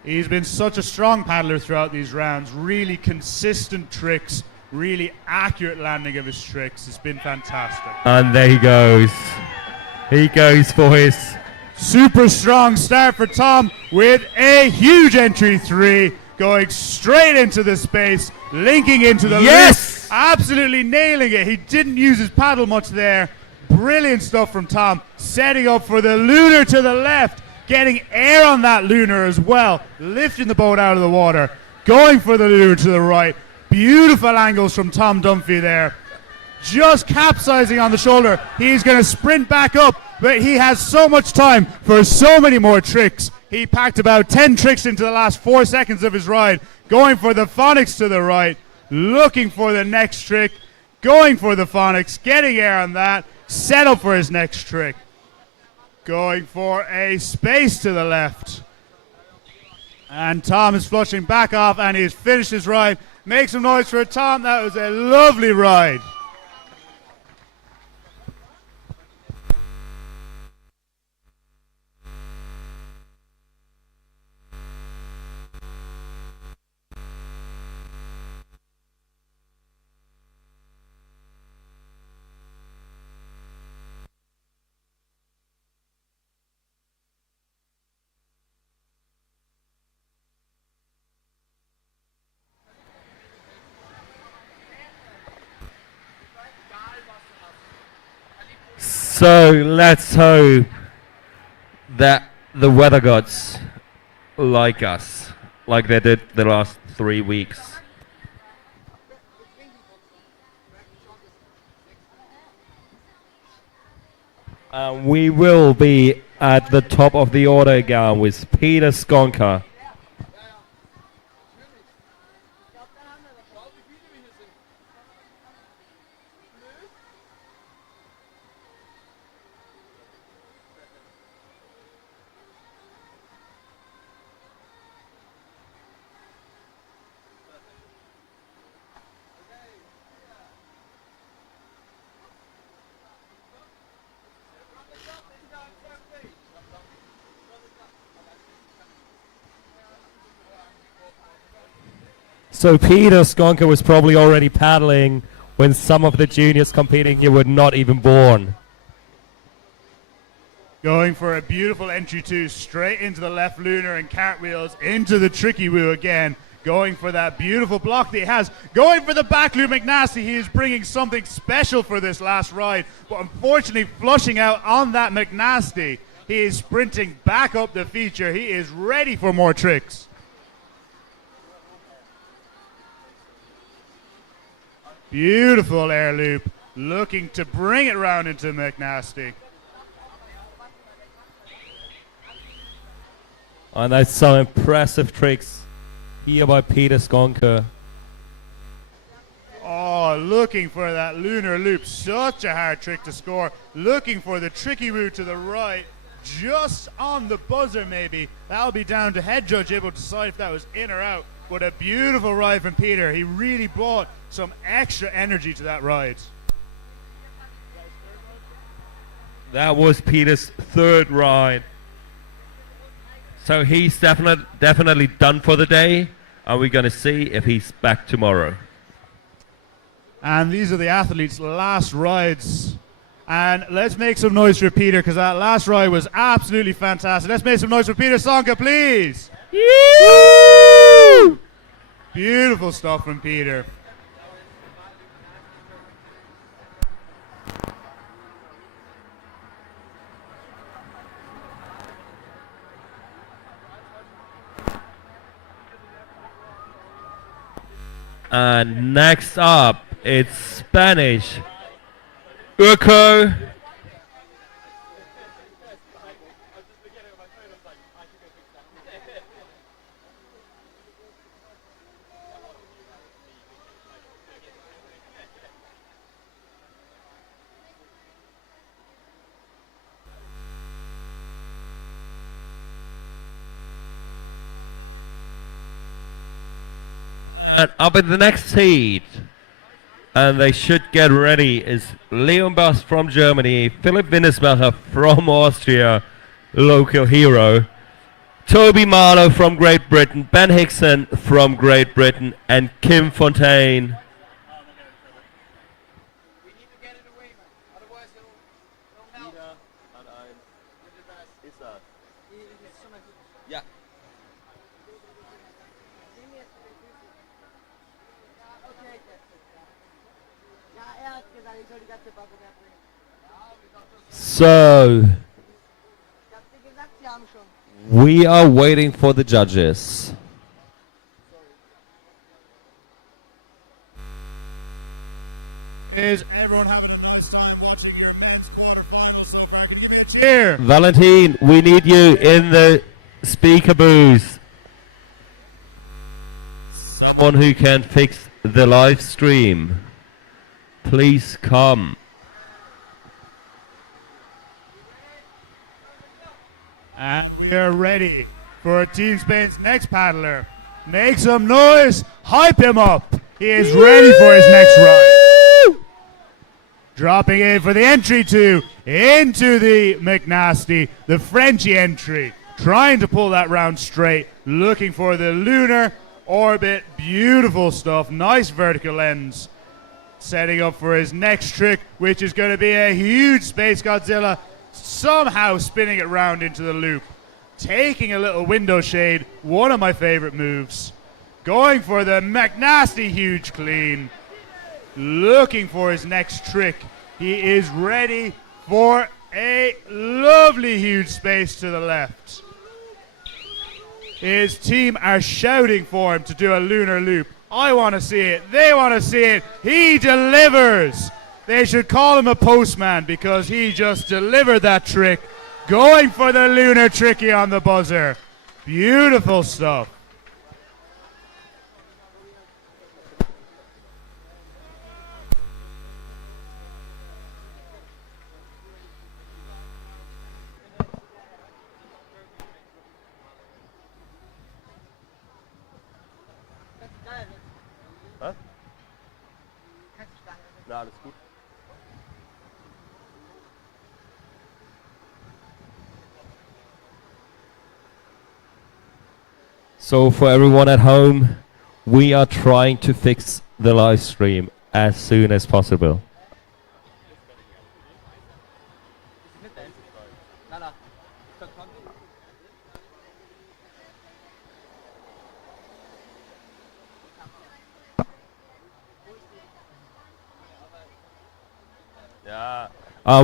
he's been such a strong paddler throughout these rounds. Really consistent tricks, really accurate landing of his tricks. It's been fantastic. And there he goes. He goes for his... Super strong start for Tom with a huge entry 3, going straight into the space, linking into the Yes! loop, absolutely nailing it. He didn't use his paddle much there. Brilliant stuff from Tom, setting up for the lunar to the left, getting air on that lunar as well, lifting the boat out of the water, going for the lunar to the right. Beautiful angles from Tom Dunphy there. Just capsizing on the shoulder. He's going to sprint back up, but he has so much time for so many more tricks. He packed about 10 tricks into the last 4 seconds of his ride, going for the phonics to the right, looking for the next trick, going for the phonics, getting air on that, set up for his next trick, going for a space to the left. And Tom is flushing back off, and he's finished his ride. Make some noise for Tom. That was a lovely ride. So let's hope that the weather gods like us, like they did the last 3 weeks. We will be at the top of the order again with Peter Skonka. So Peter Skonka was probably already paddling when some of the juniors competing here were not even born. Going for a beautiful entry 2, straight into the left lunar and cartwheels into the tricky woo again. Going for that beautiful block that he has. Going for the back loop McNasty. He is bringing something special for this last ride, but unfortunately flushing out on that McNasty. He is sprinting back up the feature. He is ready for more tricks. Beautiful air loop, looking to bring it round into McNasty. And that's some impressive tricks here by Peter Skonka. Oh, looking for that lunar loop. Such a hard trick to score. Looking for the tricky route to the right. Just on the buzzer, maybe. That'll be down to head judge able to decide if that was in or out. But a beautiful ride from Peter. He really brought some extra energy to that ride. That was Peter's third ride. So he's definitely done for the day. And we're going to see if he's back tomorrow. And these are the athletes' last rides. And let's make some noise for Peter, because that last ride was absolutely fantastic. Let's make some noise for Peter Sonka, please. Woo! Beautiful stuff from Peter. And next up, it's Spanish. Urco. And up in the next heat, and they should get ready, is Leon Bust from Germany, Philipp Winnesmacher from Austria, local hero, Toby Marlowe from Great Britain, Ben Hickson from Great Britain, and Kim Fontaine. So, we are waiting for the judges. Is everyone having a nice time watching your men's quarterfinals so far? Can you give me a cheer? Valentin, we need you in the speaker booth. Someone who can fix the live stream. Please come. And we are ready for Team Spain's next paddler. Make some noise. Hype him up. He is ready for his next ride. Dropping in for the entry two into the McNasty, the Frenchy entry. Trying to pull that round straight. Looking for the lunar orbit. Beautiful stuff. Nice vertical ends. Setting up for his next trick, which is going to be a huge Space Godzilla. Somehow spinning it round into the loop. Taking a little window shade, one of my favorite moves. Going for the McNasty huge clean. Looking for his next trick. He is ready for a lovely huge space to the left. His team are shouting for him to do a lunar loop. I want to see it. They want to see it. He delivers. They should call him a postman because he just delivered that trick. Going for the lunar tricky on the buzzer. Beautiful stuff. Alles gut. So for everyone at home, we are trying to fix the live stream as soon as possible.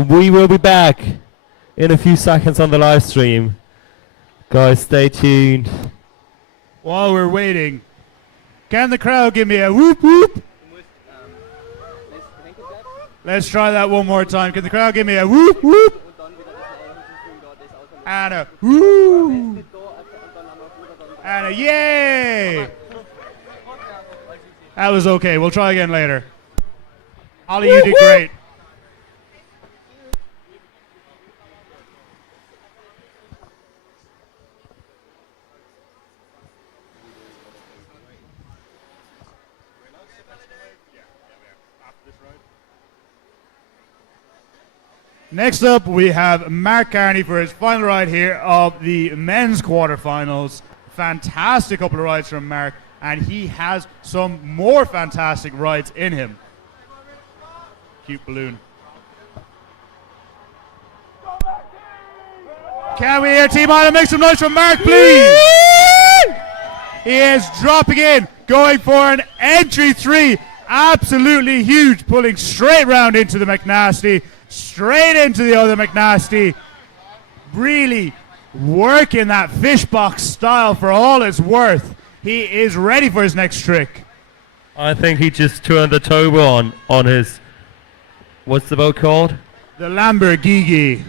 We will be back in a few seconds on the live stream. Guys, stay tuned. While we're waiting, can the crowd give me a whoop whoop? Let's try that one more time. Can the crowd give me a whoop whoop? And a whoo! And a yay! That was okay. We'll try again later. Ollie, you did great. Next up, we have Mark Carney for his final ride here of the men's quarterfinals. Fantastic couple of rides from Mark, and he has some more fantastic rides in him. Cute balloon. Can we hear Team Island make some noise from Mark, please? He is dropping in, going for an entry 3. Absolutely huge, pulling straight round into the McNasty. Straight into the other McNasty. Really working that fish box style for all it's worth. He is ready for his next trick. I think he just turned the turbo on his, what's the boat called? The Lamborghini.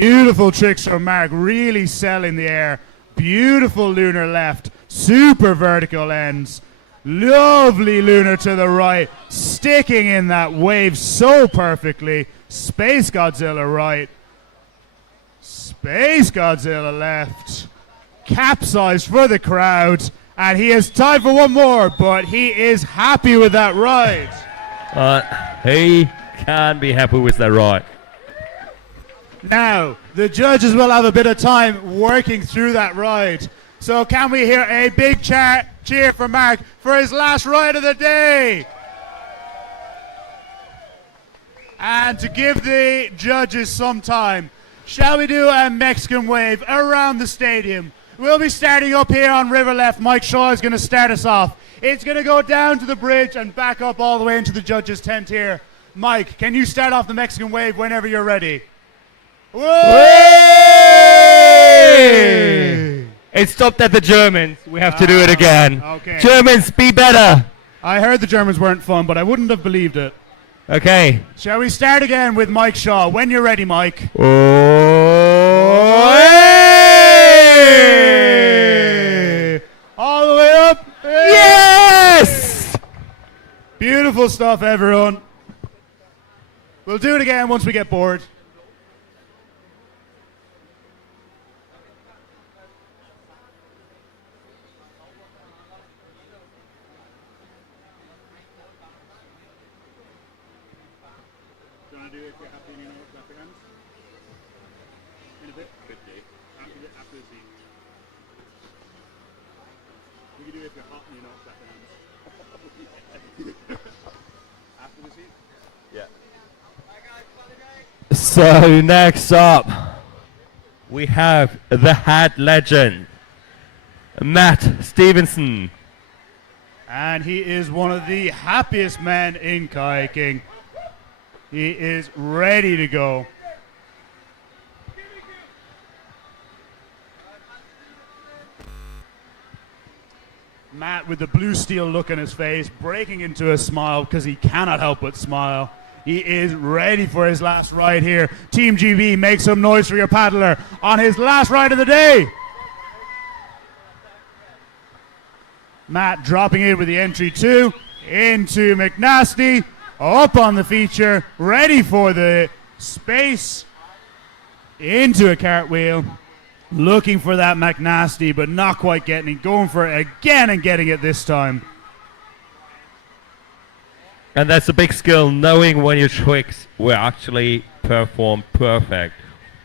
Beautiful tricks from Mark, really selling the air. Beautiful lunar left, super vertical ends. Lovely lunar to the right, sticking in that wave so perfectly. Space Godzilla right. Space Godzilla left. Capsized for the crowd. And he has time for one more, but he is happy with that ride. He can be happy with that ride. Now, the judges will have a bit of time working through that ride. So can we hear a big cheer for Mark for his last ride of the day? And to give the judges some time, shall we do a Mexican wave around the stadium? We'll be starting up here on River Left. Mike Shaw is going to start us off. It's going to go down to the bridge and back up all the way into the judges' tent here. Mike, can you start off the Mexican wave whenever you're ready? Way! It stopped at the Germans. We have to do it again. Okay. Germans, be better. I heard the Germans weren't fun, but I wouldn't have believed it. Okay. Shall we start again with Mike Shaw? When you're ready, Mike. Way! All the way up. Yes! Beautiful stuff, everyone. We'll do it again once we get bored. So next up, we have the hat legend, Matt Stevenson. And he is one of the happiest men in kayaking. He is ready to go. Matt with the blue steel look on his face, breaking into a smile because he cannot help but smile. He is ready for his last ride here. Team GB, make some noise for your paddler on his last ride of the day. Matt dropping in with the entry 2 into McNasty, up on the feature, ready for the space, into a cartwheel, looking for that McNasty, but not quite getting it, going for it again and getting it this time. And that's a big skill, knowing when your tricks will actually perform perfect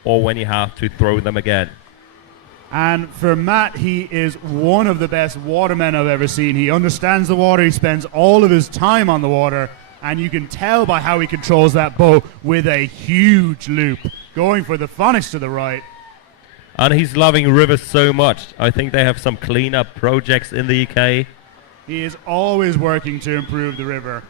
or when you have to throw them again. And for Matt, he is one of the best watermen I've ever seen. He understands the water, he spends all of his time on the water, and you can tell by how he controls that boat with a huge loop, going for the phonics to the right. And he's loving rivers so much. I think they have some cleanup projects in the ECA. He is always working to improve the river,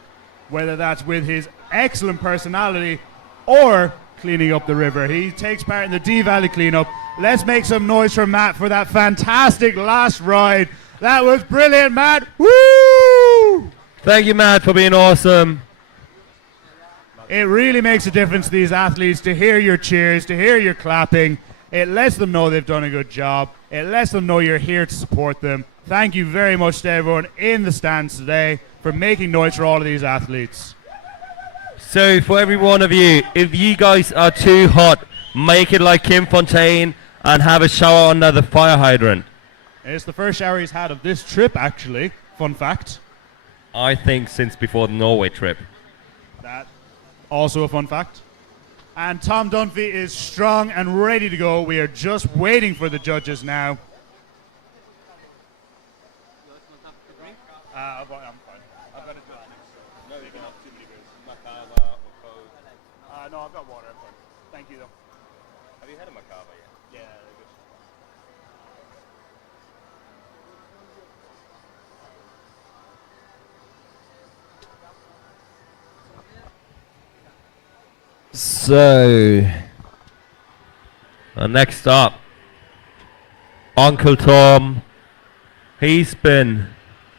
whether that's with his excellent personality or cleaning up the river. He takes part in the D Valley cleanup. Let's make some noise for Matt for that fantastic last ride. That was brilliant, Matt. Woo! Thank you, Matt, for being awesome. It really makes a difference to these athletes to hear your cheers, to hear your clapping. It lets them know they've done a good job. It lets them know you're here to support them. Thank you very much to everyone in the stands today for making noise for all of these athletes. So for every one of you, if you guys are too hot, make it like Kim Fontaine and have a shower under the fire hydrant. It's the first shower he's had of this trip, actually. Fun fact. I think since before the Norway trip. That also a fun fact. And Tom Dunphy is strong and ready to go. We are just waiting for the judges now. I'm fine. I've got it. No, you can have too many beers. Macava or Coke. No, I've got water. I'm fine. Thank you, though. Have you had a Macava yet? Yeah, they're good. So, next up, Uncle Tom. He's been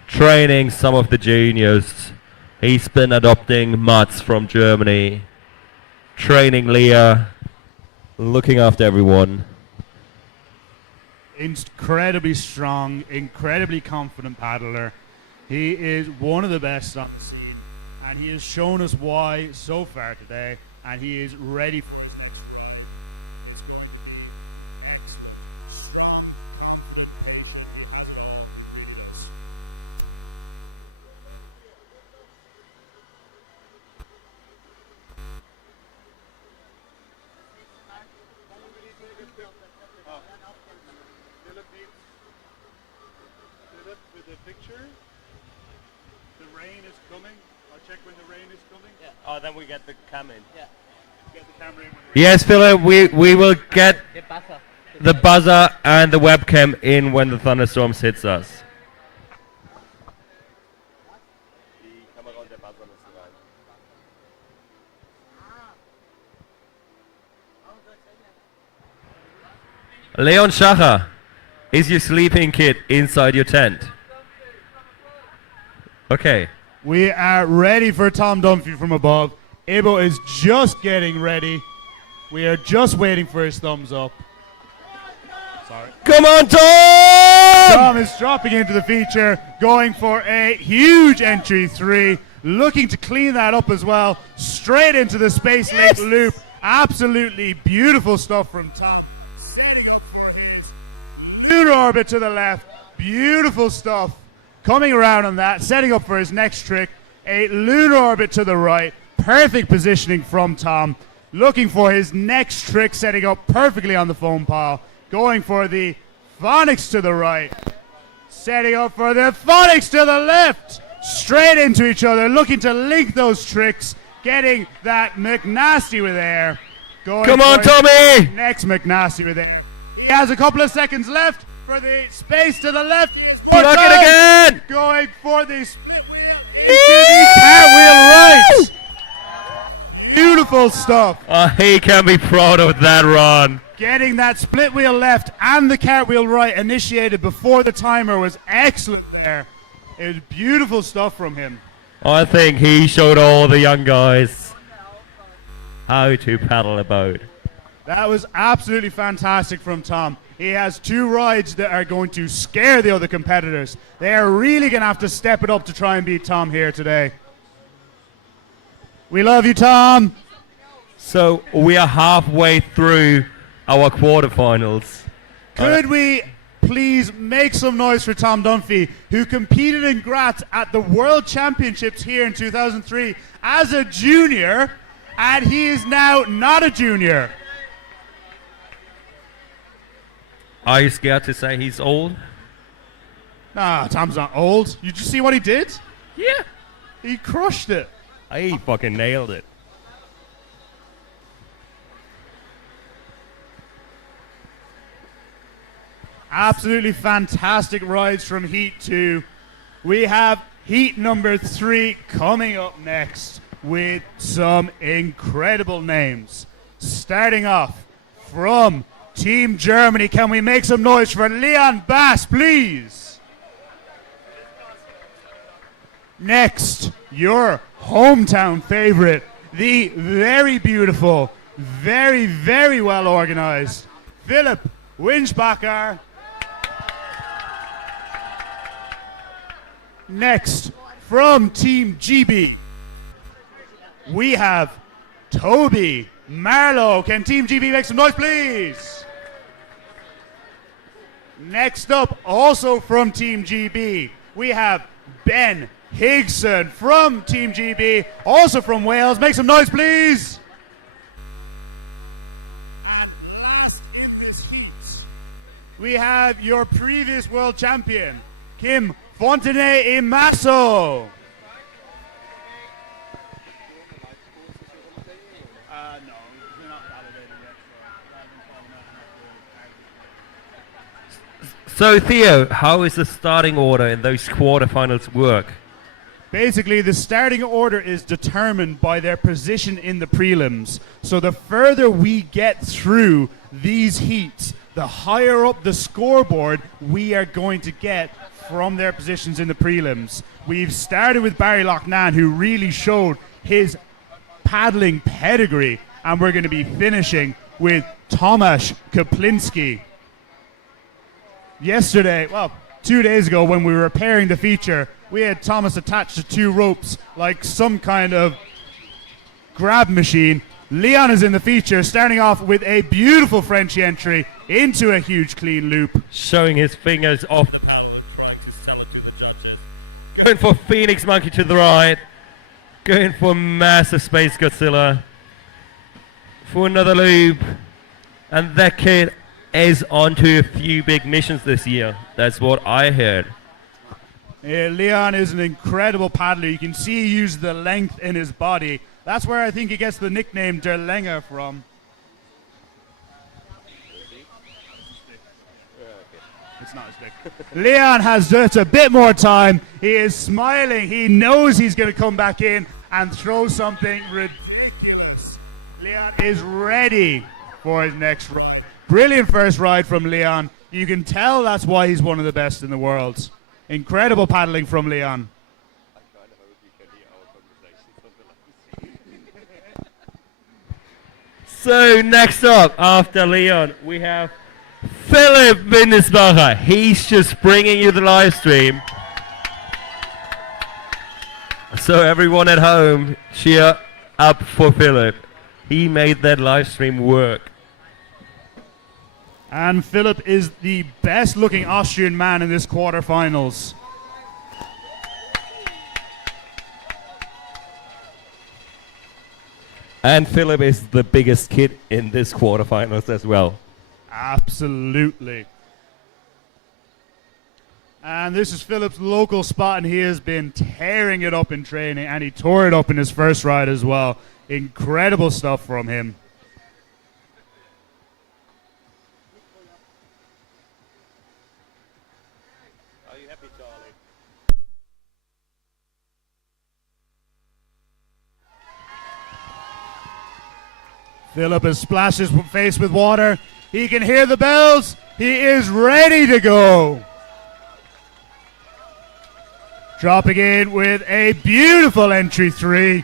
training some of the juniors. He's been adopting Mats from Germany, training Leah, looking after everyone. Incredibly strong, incredibly confident paddler. He is one of the best on the scene, and he has shown us why so far today, and he is ready for his next ride. It's going to be excellent, strong, confident, patient. He has it all. He really does. With the picture, the rain is coming. I'll check when the rain is coming. Yeah. Oh, then we get the cam in. Yeah. Get the camera in when the rain. Yes, Philip, we will get ¿Qué pasa? the buzzer and the webcam in when the thunderstorms hits us. Leon Schacher, is your sleeping kit inside your tent? Okay. We are ready for Tom Dunphy from above. Ibo is just getting ready. We are just waiting for his thumbs up. Sorry. Come on, Tom! Tom is dropping into the feature, going for a huge entry 3, looking to clean that up as well. Straight into the Space Link loop. Absolutely beautiful stuff from Tom. Setting up for his lunar orbit to the left. Beautiful stuff. Coming around on that, setting up for his next trick. A lunar orbit to the right. Perfect positioning from Tom. Looking for his next trick, setting up perfectly on the foam pile. Going for the phonics to the right. Setting up for the phonics to the left. Straight into each other, looking to link those tricks. Getting that McNasty with air. Going Come on, for Tommy! next McNasty with air. He has a couple of seconds left for the space to the left. He is Block it again! Going for the split wheel into the cartwheel right. Beautiful stuff. He can be proud of that run. Getting that split wheel left and the cartwheel right initiated before the timer was excellent there. It was beautiful stuff from him. I think he showed all the young guys how to paddle a boat. That was absolutely fantastic from Tom. He has 2 rides that are going to scare the other competitors. They are really going to have to step it up to try and beat Tom here today. We love you, Tom. So we are halfway through our quarterfinals. Could we please make some noise for Tom Dunphy, who competed in Graz at the World Championships here in 2003 as a junior, and he is now not a junior. Are you scared to say he's old? Nah, Tom's not old. You just see what he did? Yeah. He crushed it. He fucking nailed it. Absolutely fantastic rides from Heat 2. We have Heat number 3 coming up next with some incredible names. Starting off from Team Germany, can we make some noise for Leon Bass, please? Next, your hometown favorite, the very beautiful, very, very well organized Philip Winchbacher. Next, from Team GB, we have Toby Marlowe. Can Team GB make some noise, please? Next up, also from Team GB, we have Ben Higson from Team GB, also from Wales. Make some noise, please. And last in this heat, we have your previous world champion, Kim Fontenay-Imasso. No, we're not validated yet. So Theo, how is the starting order in those quarterfinals work? Basically, the starting order is determined by their position in the prelims. So the further we get through these heats, the higher up the scoreboard we are going to get from their positions in the prelims. We've started with Barry Loughnane, who really showed his paddling pedigree, and we're going to be finishing with Tomasz Kaplinski. Yesterday, well, 2 days ago when we were repairing the feature, we had Thomas attached to 2 ropes like some kind of grab machine. Leon is in the feature, starting off with a beautiful Frenchy entry into a huge clean loop. Showing his fingers off the paddle and trying to sell it to the judges. Going for Phoenix Monkey to the right. Going for massive Space Godzilla. For another loop. And that kid is onto a few big missions this year. That's what I heard. Yeah, Leon is an incredible paddler. You can see he uses the length in his body. That's where I think he gets the nickname Der Länger from. It's not as big. Leon has just a bit more time. He is smiling. He knows he's going to come back in and throw something ridiculous. Leon is ready for his next ride. Brilliant first ride from Leon. You can tell that's why he's one of the best in the world. Incredible paddling from Leon. So next up, after Leon, we have Philip Winchbacher. He's just bringing you the live stream. So everyone at home, cheer up for Philip. He made that live stream work. And Philip is the best looking Austrian man in this quarterfinals. And Philip is the biggest kid in this quarterfinals as well. Absolutely. And this is Philip's local spot, and he has been tearing it up in training, and he tore it up in his first ride as well. Incredible stuff from him. Are you happy, Charlie? Philip has splashed his face with water. He can hear the bells. He is ready to go. Dropping in with a beautiful entry 3.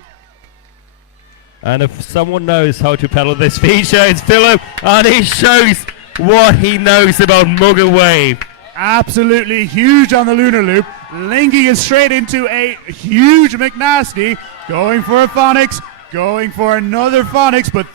And if someone knows how to paddle this feature, it's Philip, and he shows what he knows about Mugger Wave. Absolutely huge on the lunar loop, linking it straight into a huge McNasty, going for a phonics, going for another phonics, but